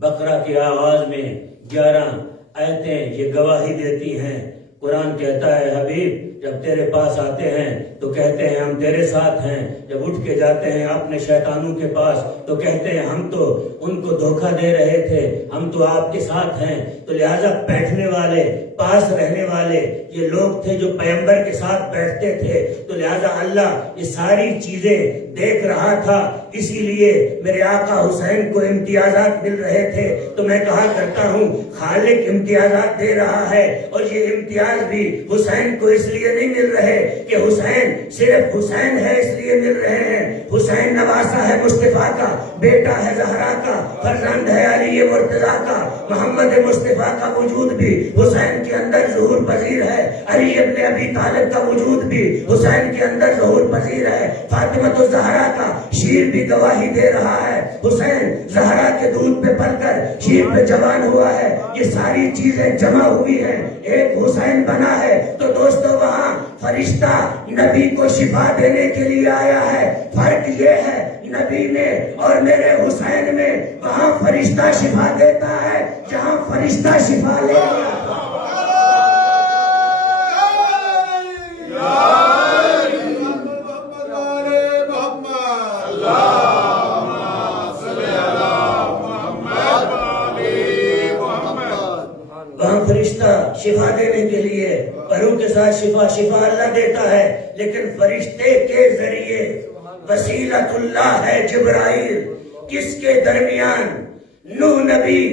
بقرہ کے آغاز میں 11 آیتیں یہ گواہی دیتی ہیں۔ قرآن کہتا ہے حبیب جب تیرے پاس آتے ہیں تو کہتے ہیں ہم تیرے ساتھ ہیں، جب اٹھ کے جاتے ہیں اپنے شیطانوں کے پاس تو کہتے ہیں ہم تو ان کو دھوکہ دے رہے تھے، ہم تو آپ کے ساتھ ہیں۔ تو لہٰذا بیٹھنے والے، پاس رہنے والے یہ لوگ تھے جو پیغمبر کے ساتھ بیٹھتے تھے، تو لہٰذا اللہ یہ ساری چیزیں دیکھ رہا تھا، اسی لیے میرے آقا حسین کو امتیازات مل رہے تھے۔ تو میں کہا کرتا ہوں خالق امتیازات دے رہا ہے، اور یہ امتیاز بھی حسین کو اس لیے نہیں مل رہے کہ حسین صرف حسین ہے اس لیے مل رہے ہیں۔ حسین نواسا ہے مصطفیٰ کا، بیٹا ہے زہرا کا، فرزند ہے علی مرتضیٰ کا، محمد مصطفیٰ کا وجود بھی حسین کے اندر ظہور پذیر ہے، علی ابن ابی طالب کا وجود بھی حسین کے اندر ظہور پذیر ہے، فاطمہ الزہرا کا شیر بھی گواہی دے رہا ہے، حسین زہرا کے دودھ پہ پل کر شیر پہ جوان ہوا ہے۔ یہ ساری چیزیں جمع ہوئی ہیں، ایک حسین بنا ہے۔ تو دوستو وہاں فرشتہ نبی کو شفا دینے کے لیے آیا ہے، فرق یہ ہے نبی میں اور میرے حسین میں، وہاں فرشتہ شفا دیتا ہے، جہاں فرشتہ شفا لے شفا دینے کے لیے پروں کے ساتھ شفا اللہ دیتا ہے، لیکن فرشتے کے ذریعے وسیلۃ اللہ ہے جبرائیل، کس کے درمیان؟ نوح نبی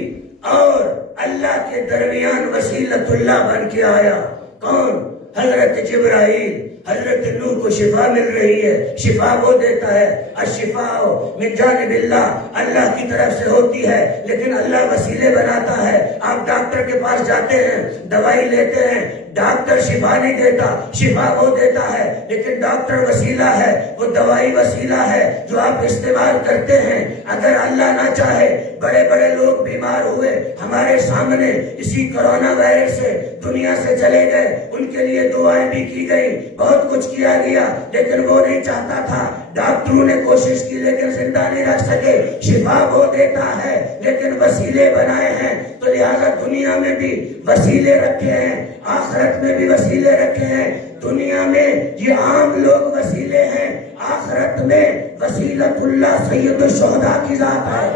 اور اللہ کے درمیان وسیلۃ اللہ بن کے آیا۔ کون؟ حضرت جبرائیل۔ حضرت نوح کو شفا مل رہی ہے، شفا وہ دیتا ہے، الشفاء من جانب اللہ، اللہ کی طرف سے ہوتی ہے، لیکن اللہ وسیلے بناتا ہے۔ آپ ڈاکٹر کے پاس جاتے ہیں، دوائی لیتے ہیں، ڈاکٹر شفا نہیں دیتا، شفا وہ دیتا ہے، لیکن ڈاکٹر وسیلہ ہے، وہ دوائی وسیلہ ہے جو آپ استعمال کرتے ہیں۔ اگر اللہ نہ چاہے بڑے بڑے لوگ بیمار ہوئے ہمارے سامنے اسی کرونا وائرس سے دنیا سے چلے گئے، ان کے لیے دعائیں بھی کی گئی، بہت کچھ کیا گیا، لیکن وہ نہیں چاہتا تھا، ڈاکٹروں نے کوشش کی لیکن زندہ نہیں رکھ سکے۔ شفا وہ دیتا ہے لیکن وسیلے بنائے ہیں، تو لہذا دنیا میں بھی وسیلے رکھے ہیں، آخرت میں بھی وسیلے رکھے ہیں۔ دنیا میں یہ عام لوگ وسیلے ہیں، آخرت میں وسیلۃ اللہ سید الشہداء کی ذات ہے۔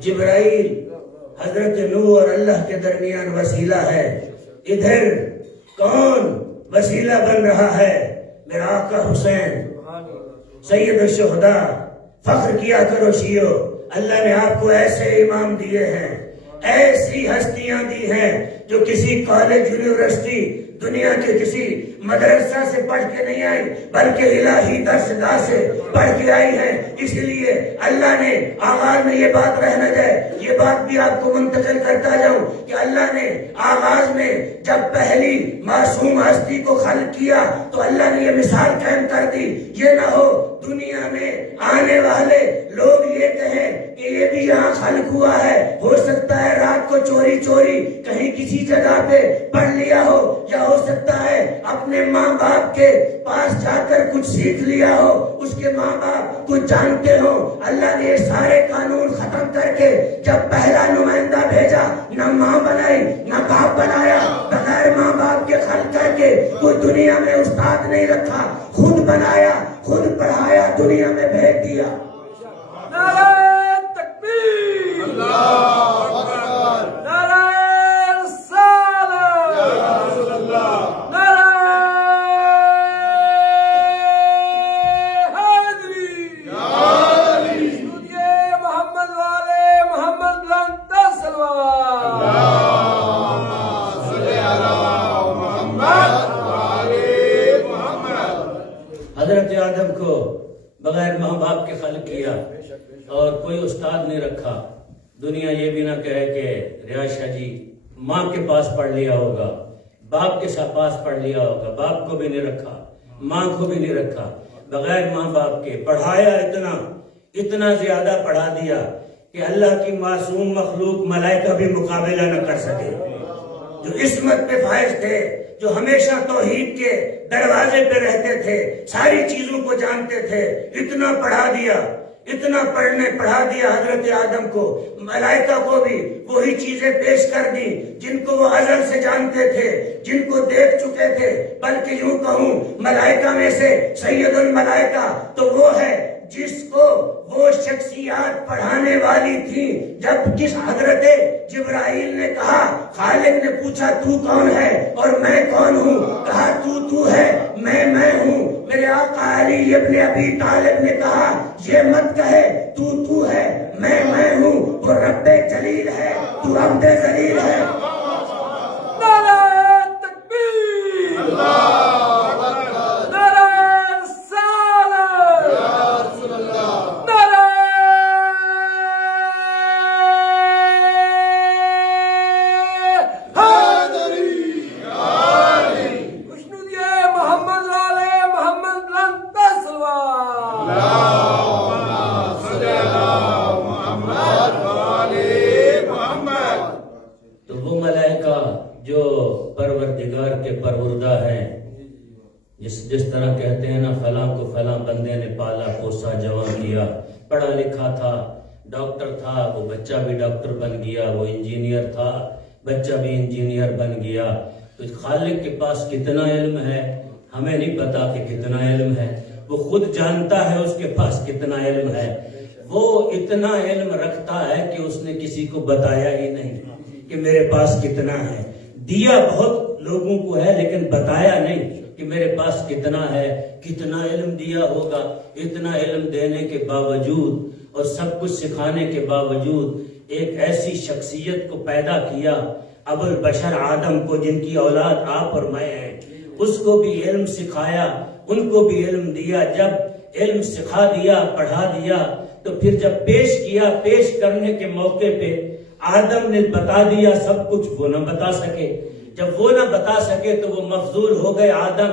جبرائیل حضرت نوح اور اللہ کے درمیان وسیلہ ہے۔ ادھر کون وسیلہ بن رہا ہے؟ میرا آقا حسین سید الشہداء۔ فخر کیا کرو شیعو، اللہ نے آپ کو ایسے امام دیے ہیں، ایسی ہستیاں دی ہیں جو کسی کالج یونیورسٹی دنیا کے کسی مدرسہ سے پڑھ کے نہیں آئی، بلکہ الہی درسگاہ سے پڑھ کے آئی ہیں۔ اس لیے اللہ نے آغاز میں یہ بات رہ نہ جائے، یہ بات بھی آپ کو منتقل کرتا جاؤں کہ اللہ نے آغاز میں جب پہلی معصوم ہستی کو خلق کیا تو اللہ نے یہ مثال قائم کر دی، یہ نہ ہو دنیا میں آنے والے لوگ یہ کہیں کہ یہ بھی یہاں خلق ہوا ہے، ہو سکتا ہے رات کو چوری چوری کہیں کسی جگہ پہ پڑھ لیا ہو، یا ہو سکتا ہے اپنے ماں باپ کے پاس جا کر کچھ سیکھ لیا ہو، اس کے ماں باپ کچھ جانتے ہو۔ اللہ نے یہ سارے قانون ختم کر کے جب پہلا نمائندہ بھیجا، نہ ماں بنائی نہ باپ بنایا، بغیر ماں باپ کے خلق کر کے کوئی دنیا میں استاد نہیں رکھا، خود بنایا، خود پڑھایا، دنیا میں بھیج دیا۔ نعرہ تکبیر، اللہ اکبر، نعرہ رسالت، یا رسول اللہ، نعرہ حیدری، سوریہ محمد والے محمد بلند سلوات۔ اللہم صلی علی محمد وعلی محمد۔ حضرت آدم کو بغیر ماں باپ کے خلق کیا اور کوئی استاد نہیں رکھا۔ دنیا یہ بھی نہ کہے کہ ریاض شاہ جی ماں کے پاس پڑھ لیا ہوگا، باپ کے پاس پڑھ لیا ہوگا، باپ کو بھی نہیں رکھا، ماں کو بھی نہیں رکھا، بغیر ماں باپ کے پڑھایا، اتنا زیادہ پڑھا دیا کہ اللہ کی معصوم مخلوق ملائکہ بھی مقابلہ نہ کر سکے۔ جو عصمت پہ فائز تھے، جو ہمیشہ توحید کے دروازے پہ رہتے تھے، ساری چیزوں کو جانتے تھے، اتنا پڑھا دیا، اتنا پڑھا دیا حضرت آدم کو، ملائکہ کو بھی وہی چیزیں پیش کر دی جن کو وہ ازل سے جانتے تھے، جن کو دیکھ چکے تھے، بلکہ یوں کہوں ملائکہ میں سے سید الملائکہ تو وہ ہے جس کو وہ شخصیات پڑھانے والی تھی جب جس حضرت جبرائیل نے کہا، خالق نے پوچھا تو کون ہے اور میں کون ہوں، کہا تو ہے، میں ہوں۔ میرے آقا علی ابن ابی طالب نے کہا یہ مت کہے تو ہے، میں ہوں، وہ رب جلیل ہے، تو عبد ذلیل ہے۔ نعرہ تکبیر، نعرہ رسالت، نعرہ خوشنودی محمد والے محمد بلند سلوات۔ تو وہ ملائکہ جو پروردگار کے پروردہ ہیں، جس طرح کہتے ہیں نا فلاں کو فلاں بندے نے پالا پوسا جوان کیا، پڑھا لکھا تھا، ڈاکٹر تھا، وہ بچہ بھی ڈاکٹر بن گیا، وہ انجینئر تھا، بچہ بھی انجینئر بن گیا۔ تو خالق کے پاس کتنا علم ہے ہمیں نہیں پتا کہ کتنا علم ہے، وہ خود جانتا ہے اس کے پاس کتنا علم ہے۔ وہ اتنا علم رکھتا ہے کہ اس نے کسی کو بتایا ہی نہیں کہ میرے پاس کتنا ہے، دیا بہت لوگوں کو ہے لیکن بتایا نہیں کہ میرے پاس کتنا ہے، کتنا علم دیا ہوگا۔ اتنا علم دینے کے باوجود اور سب کچھ سکھانے کے باوجود ایک ایسی شخصیت کو پیدا کیا، ابو البشر آدم کو، جن کی اولاد آپ اور میں ہیں، اس کو بھی علم سکھایا، ان کو بھی علم دیا۔ جب علم سکھا دیا، پڑھا دیا، تو پھر جب پیش کیا، پیش کرنے کے موقع پہ آدم نے بتا دیا سب کچھ، وہ نہ بتا سکے۔ جب وہ نہ بتا سکے تو وہ مفضول ہو گئے، آدم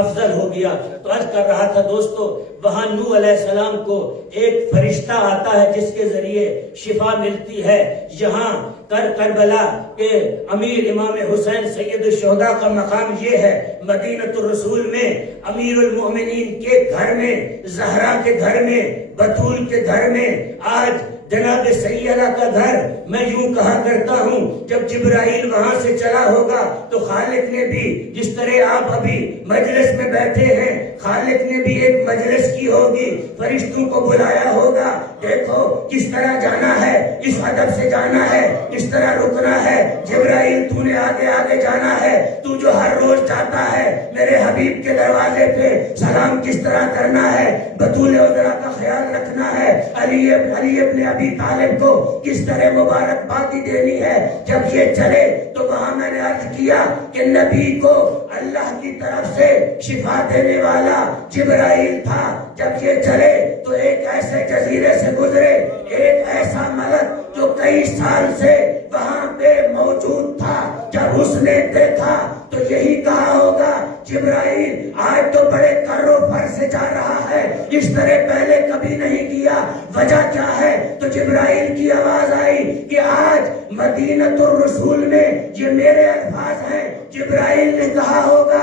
افضل ہو گیا۔ تو عرض کر رہا تھا دوستو، وہاں نوح علیہ السلام کو ایک فرشتہ آتا ہے جس کے ذریعے شفا ملتی ہے۔ یہاں کربلا کے امیر امام حسین سید الشہداء کا مقام یہ ہے، مدینۃ الرسول میں امیر المؤمنین کے گھر میں، زہرا کے گھر میں، بطول کے گھر میں، آج جناب سیدہ کا گھر۔ میں یوں کہا کرتا ہوں جب جبرائیل وہاں سے چلا ہوگا تو خالق نے بھی، جس طرح آپ ابھی مجلس میں بیٹھے ہیں، خالق نے بھی ایک مجلس کی ہوگی، فرشتوں کو بلایا ہوگا، دیکھو کس طرح جانا ہے، اس ادب سے جانا ہے، اس طرح رکنا ہے، جبرائیل تو نے آگے آگے جانا ہے، تو جو ہر روز جاتا ہے میرے حبیب کے دروازے پہ سلام کس طرح کرنا ہے، بطول عذرا کا خیال رکھنا ہے، علی ابن ابی طالب کو کس طرح مبارکبادی دینی ہے۔ جب یہ چلے تو وہاں میں نے عرض کیا کہ نبی کو اللہ کی طرف سے شفا دینے والا جبرائیل تھا۔ جب یہ چلے تو ایک ایسے جزیرے سے گزرے، ایک ایسا ملک جو کئی سال سے وہاں پہ موجود تھا، جب اس نے دیکھا تو یہی کہا ہوگا جبرائیل آج تو بڑے کر و فر سے جا رہا ہے، اس طرح پہلے کبھی نہیں کیا، وجہ کیا ہے؟ تو جبرائیل کی آواز آئی کہ آج مدینۃ الرسول میں، یہ میرے الفاظ ہیں، جبرائیل نے کہا ہوگا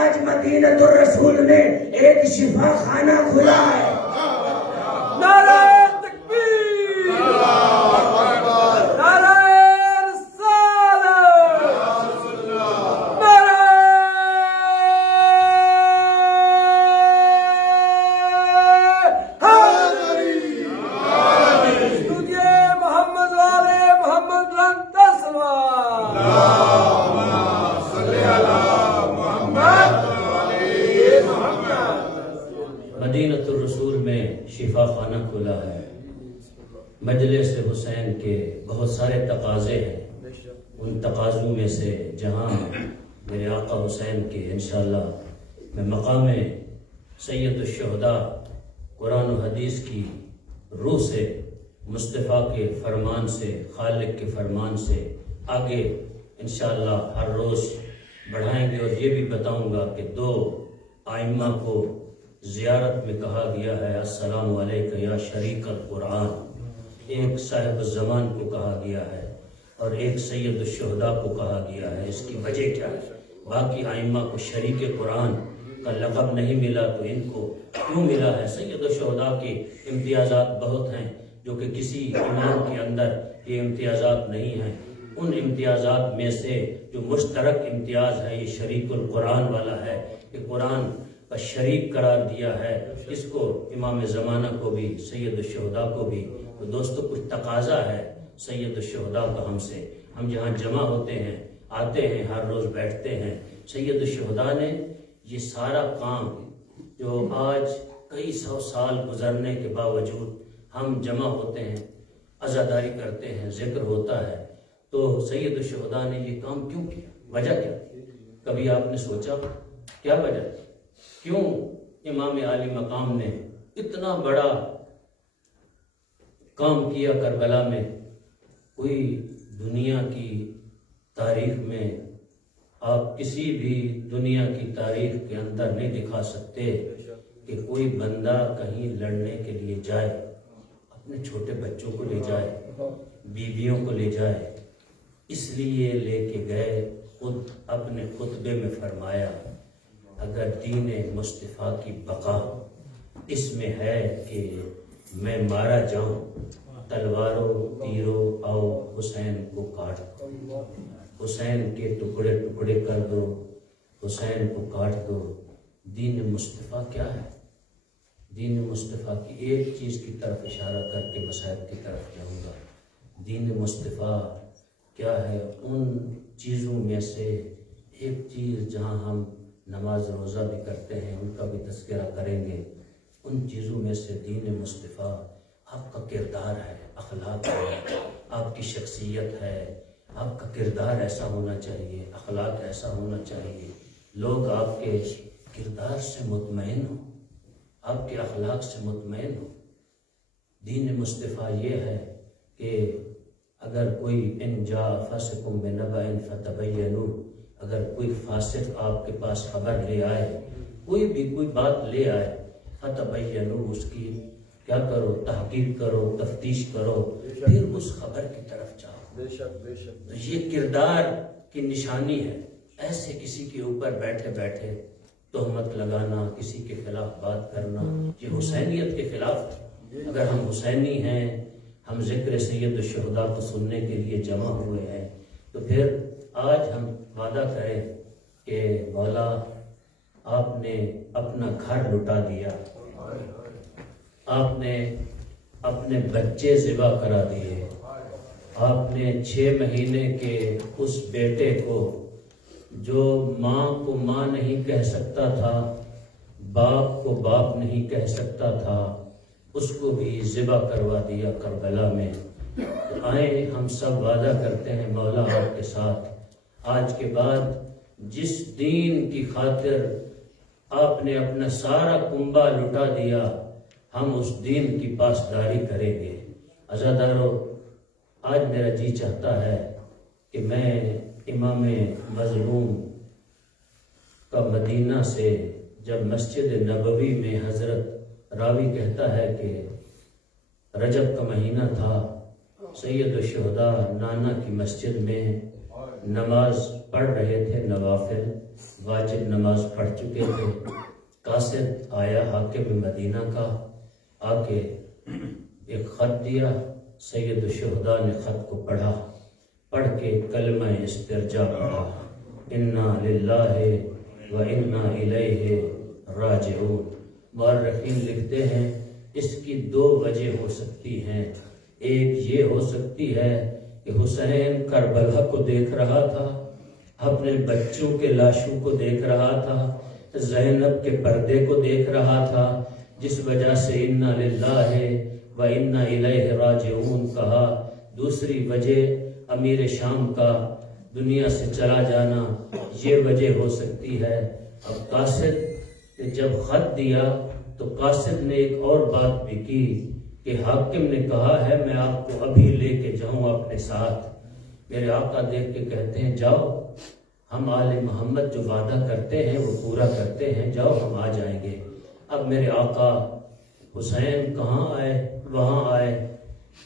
آج مدینۃ الرسول میں ایک شفا خانہ کھلا ہے۔ نعرہ تکبیر، نعرہ رسالت، نعرہ حیدری، خوشنودی محمد والے محمد بلند سلوات۔ مدینۃ الرسول میں شفا خانہ کھلا ہے۔ مجلس حسین کے بہت سارے تقاضے ہیں، ان تقاضوں میں سے جہاں میرے آقا حسین کے انشاءاللہ میں مقام سید الشہداء قرآن و حدیث کی روح سے، مصطفیٰ کے فرمان سے، خالق کے فرمان سے آگے انشاءاللہ ہر روز بڑھائیں گے۔ اور یہ بھی بتاؤں گا کہ دو آئمہ کو زیارت میں کہا گیا ہے السلام علیکہ یا شریک القرآن، ایک صاحب الزمان کو کہا گیا ہے اور ایک سید الشہداء کو کہا گیا ہے۔ اس کی وجہ کیا ہے؟ باقی ائمہ کو شریک قرآن کا لقب نہیں ملا تو ان کو کیوں ملا ہے؟ سید الشہداء کے امتیازات بہت ہیں جو کہ کسی امام کے اندر یہ امتیازات نہیں ہیں۔ ان امتیازات میں سے جو مشترک امتیاز ہے یہ شریک القرآن والا ہے، کہ قرآن کا شریک قرار دیا ہے اس کو، امام زمانہ کو بھی، سید الشہداء کو بھی۔ تو دوستو کچھ تقاضا ہے سید الشہداء کا ہم سے، ہم جہاں جمع ہوتے ہیں، آتے ہیں، ہر روز بیٹھتے ہیں۔ سید الشہداء نے یہ سارا کام جو آج کئی سو سال گزرنے کے باوجود ہم جمع ہوتے ہیں، عزاداری کرتے ہیں، ذکر ہوتا ہے، تو سید الشہداء نے یہ کام کیوں کیا؟ وجہ کیا؟ کبھی آپ نے سوچا کیا وجہ؟ کیوں امام عالی مقام نے اتنا بڑا کام کیا کربلا میں؟ کوئی دنیا کی تاریخ میں آپ کسی بھی دنیا کی تاریخ کے اندر نہیں دکھا سکتے کہ کوئی بندہ کہیں لڑنے کے لیے جائے، اپنے چھوٹے بچوں کو لے جائے، بیویوں کو لے جائے، اس لیے لے کے گئے۔ خود اپنے خطبے میں فرمایا اگر دین مصطفیٰ کی بقا اس میں ہے کہ میں مارا جاؤں، تلواروں تیروں آؤ حسین کو کاٹ دو، حسین کے ٹکڑے ٹکڑے کر دو، حسین کو کاٹ دو۔ دین مصطفیٰ کیا ہے؟ دین مصطفیٰ کی ایک چیز کی طرف اشارہ کر کے مسائل کی طرف جاؤں گا۔ دین مصطفیٰ کیا ہے؟ ان چیزوں میں سے ایک چیز جہاں ہم نماز روزہ بھی کرتے ہیں ان کا بھی تذکرہ کریں گے، ان چیزوں میں سے دین مصطفیٰ آپ کا کردار ہے، اخلاق ہے، آپ کی شخصیت ہے، آپ کا کردار ایسا ہونا چاہیے، اخلاق ایسا ہونا چاہیے، لوگ آپ کے کردار سے مطمئن ہوں، آپ کے اخلاق سے مطمئن ہوں۔ دین مصطفیٰ یہ ہے کہ اگر کوئی ان جاء فاسق بنبأ فتبینوا، اگر کوئی فاسق آپ کے پاس خبر لے آئے، کوئی بات لے آئے، فتبینوا، اس کی کیا کرو؟ تحقیق کرو، تفتیش کرو، پھر اس خبر کی طرف جاؤ۔ بے شک بے شک۔ تو یہ کردار کی نشانی ہے۔ ایسے کسی کے اوپر بیٹھے بیٹھے تہمت لگانا، کسی کے خلاف بات کرنا، یہ حسینیت کے خلاف ہے۔ اگر ہم حسینی ہیں، ہم ذکر سید الشہداء کو سننے کے لیے جمع ہوئے ہیں، تو پھر آج ہم وعدہ کریں کہ مولا آپ نے اپنا گھر لٹا دیا، آپ نے اپنے بچے ذبح کرا دیے، آپ نے 6 مہینے کے اس بیٹے کو جو ماں کو ماں نہیں کہہ سکتا تھا، باپ کو باپ نہیں کہہ سکتا تھا، اس کو بھی ذبح کروا دیا کربلا میں۔ آئیں ہم سب وعدہ کرتے ہیں مولا آپ کے ساتھ، آج کے بعد جس دین کی خاطر آپ نے اپنا سارا کنبہ لٹا دیا، ہم اس دین کی پاسداری کریں گے۔ عزادارو، آج میرا جی چاہتا ہے کہ میں امام مظلوم کا مدینہ سے، جب مسجد نبوی میں حضرت راوی کہتا ہے کہ رجب کا مہینہ تھا، سید الشہداء نانا کی مسجد میں نماز پڑھ رہے تھے، نوافل واجب نماز پڑھ چکے تھے، قاصد آیا حاکم مدینہ کا، آ کے ایک خط دیا، سید الشہداء نے خط کو پڑھا، پڑھ کے کلمہ استرجاع پڑھا، انا للہ و انا الیہ راجعون۔ مورخین لکھتے ہیں اس کی 2 وجہ ہو سکتی ہیں۔ ایک یہ ہو سکتی ہے کہ حسین کربلا کو دیکھ رہا تھا، اپنے بچوں کے لاشوں کو دیکھ رہا تھا، زینب کے پردے کو دیکھ رہا تھا، جس وجہ سے انا للہ و انا الیہ راجعون کہا۔ دوسری وجہ امیر شام کا دنیا سے چلا جانا، یہ وجہ ہو سکتی ہے۔ اب قاصد نے جب خط دیا تو قاصد نے ایک اور بات بھی کی کہ حاکم نے کہا ہے میں آپ کو ابھی لے کے جاؤں اپنے ساتھ۔ میرے آقا دیکھ کے کہتے ہیں جاؤ، ہم آل محمد جو وعدہ کرتے ہیں وہ پورا کرتے ہیں، جاؤ ہم آ جائیں گے۔ اب میرے آقا حسین کہاں آئے؟ وہاں آئے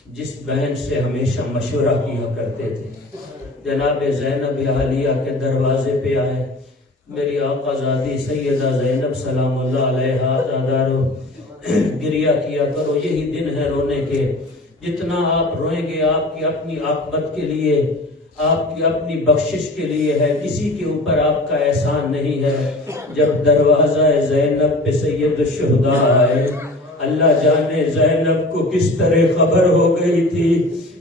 جس بہن سے ہمیشہ مشورہ کیا کرتے تھے، جناب زینب عالیہ کے دروازے پہ آئے. میری آقا زادی سیدہ زینب سلام اللہ علیہا آزادارو گریہ کیا کرو، یہی دن ہے رونے کے. جتنا آپ روئیں گے آپ کی اپنی عاقبت کے لیے، آپ کی اپنی بخشش کے لیے ہے، کسی کے اوپر آپ کا احسان نہیں ہے. جب دروازہ زینب پہ سید الشہداء آئے، اللہ جانے زینب کو کس طرح خبر ہو گئی تھی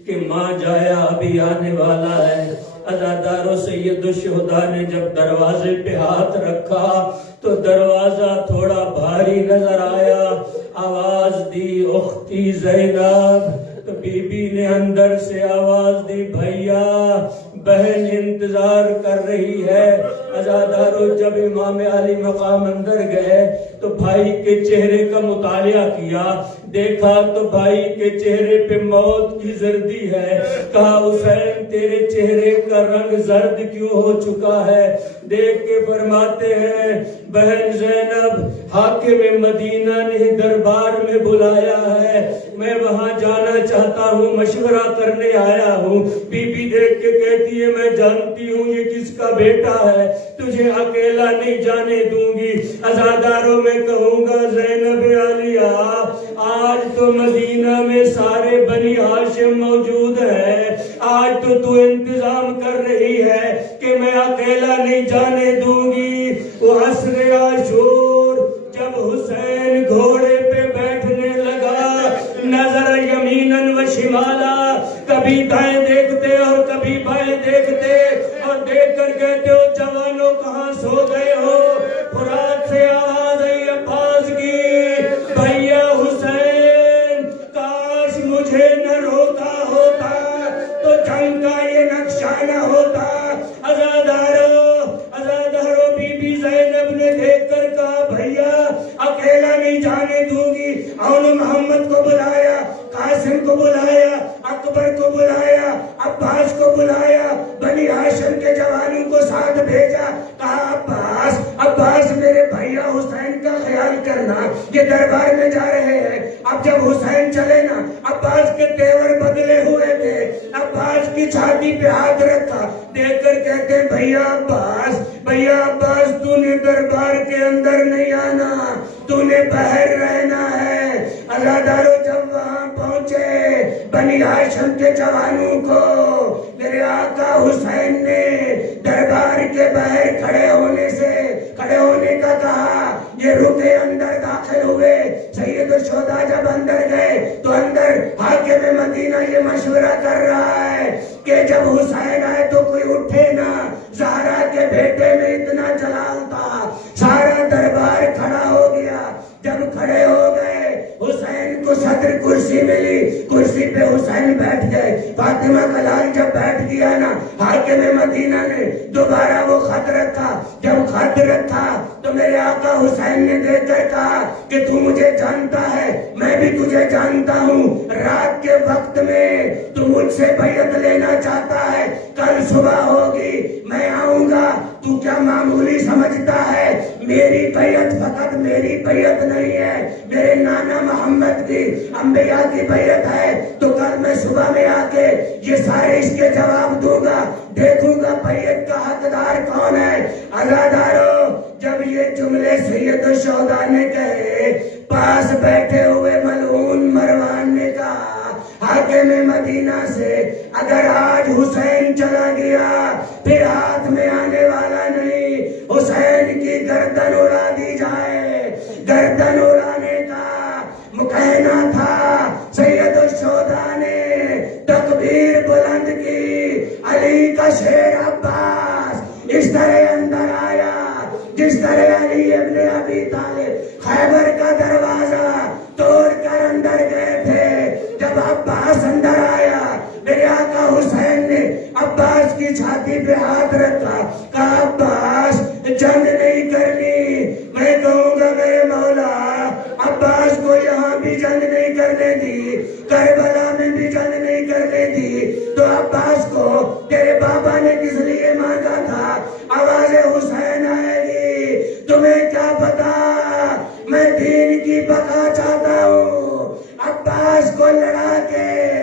کہ ماں جایا ابھی آنے والا ہے. عزادارو سید الشہداء نے جب دروازے پہ ہاتھ رکھا تو دروازہ تھوڑا بھاری نظر آیا. آواز دی اختی زینب، تو بی بی نے اندر سے آواز دی بھیا بہن انتظار کر رہی ہے. عزادارو جب امام علی مقام اندر گئے تو بھائی کے چہرے کا مطالعہ کیا، دیکھا تو بھائی کے چہرے پہ موت کی زردی ہے. کہا حسین تیرے چہرے کا رنگ زرد کیوں ہو چکا ہے؟ دیکھ کے فرماتے ہیں بہن زینب حاکم مدینہ نے دربار میں بلایا ہے، میں وہاں جانا چاہتا ہوں، مشورہ کرنے آیا ہوں. بی بی دیکھ کے کہتی ہے میں جانتی ہوں یہ کس کا بیٹا ہے، تجھے اکیلا نہیں جانے دوں گی. عزاداروں میں کہوں گا زینب عالیہ آج تو مدینہ میں سارے بنی ہاشم موجود ہیں، آج تو انتظام کر رہی ہے کہ میں اکیلا نہیں جانے دوں گی. وہ عصر عاشور جب حسین گھوڑے پہ بیٹھنے لگا، نظر یمیناً و شمالا، کبھی دائیں دیکھتے اور کبھی بائیں دیکھتے اور دیکھ کر کہتے ہو جوانوں کہاں سو گئے ہو. فرات سے آواز آئی عباس کی، بھیا حسین کاش مجھے نہ روکا ہوتا تو جنگ کا یہ نقشہ نہ ہوتا. عزادارو بی بی زینب نے دیکھ کر کہا بھیا اکیلا نہیں جانے دوں گی. اون محمد کو بلایا، قاسم کو بلایا، اکبر کو بلایا، عباس کو بلایا، بنی ہاشم کے جوانوں کو ساتھ بھیجا. کہا عباس میرے بھیا حسین کا خیال کرنا، یہ دربار میں جا رہے ہیں. اب جب حسین چلے نا، عباس کے تیور بدلے ہوئے تھے، عباس کی چھاتی پہ ہاتھ رکھا، دیکھ کر کہتے ہیں بھیا عباس تو نے دربار کے اندر نہیں آنا، تو نے باہر رہنا ہے. عزادارو جب وہاں پہنچے بنی ہاشم کے جوانوں کو میرے آقا حسین نے دربار کے باہر کھڑے ہونے کا کہا. یہ رکے اندر داخل ہوئے. سید الشہداء جب اندر گئے تو اندر حاکم مدینہ یہ مشورہ کر رہا ہے کہ جب حسین آئے تو کوئی اٹھے نہ. زہرا کے بیٹے میں اتنا جلال تھا، سارا دربار کھڑا ہو گیا. جب کھڑے ہو گئے حسین کو صدر کرسی ملی، کرسی پہ حسین بیٹھ گئے. فاطمہ کا لال جب بیٹھ گیا نا، حاکم مدینہ نے دوبارہ وہ خط رکھا. جب خط رکھا تو میرے آقا حسین نے دیکھ کر کہا کہ تو مجھے جانتا ہے، میں بھی تجھے جانتا ہوں. رات کے وقت میں تو مجھ سے بیعت لینا چاہتا ہے، کل صبح ہوگی میں آؤں گا. تو کیا معمولی سمجھتا ہے؟ میری بیعت فقط میری بیعت نہیں ہے، میرے نانا محمد کی انبیاء کی بیعت ہے. تو کل میں صبح میں آ کے یہ سارے اس کے جواب دوں گا، دیکھوں گا بیعت کا حقدار کون ہے. عزادارو جب یہ جملے سید الشہداء نے کہے، پاس بیٹھے ہوئے ملعون مروان نے کہا حاکم مدینہ سے اگر آج حسین چلا گیا پھر ہاتھ میں آنے والا نہیں، حسین کی گردن اڑا دی جائے. گردن اڑانے کا کہنا تھا. سید الشہداء نے تکبیر بلند کی. علی کا شیر عباس اس طرح اندر آیا جس طرح علی ابن ابی طالب خیبر کا دروازہ توڑ کر اندر گئے تھے. جب عباس اندر آیا میرے آقا حسین نے عباس کی چھاتی پہ ہاتھ رکھا، کہا عباس جنگ نہیں کرنی. میں کہوں گا میرے مولا عباس کو یہاں بھی جنگ نہیں کرنے دی، کربلا میں بھی جنگ نہیں کرنے دی. تو عباس کو تیرے بابا نے کس لیے مانگا تھا؟ آواز حسین آئے گی، تمہیں کیا پتا، میں دین کی بقا چاہتا ہوں. عباس کو لڑا کے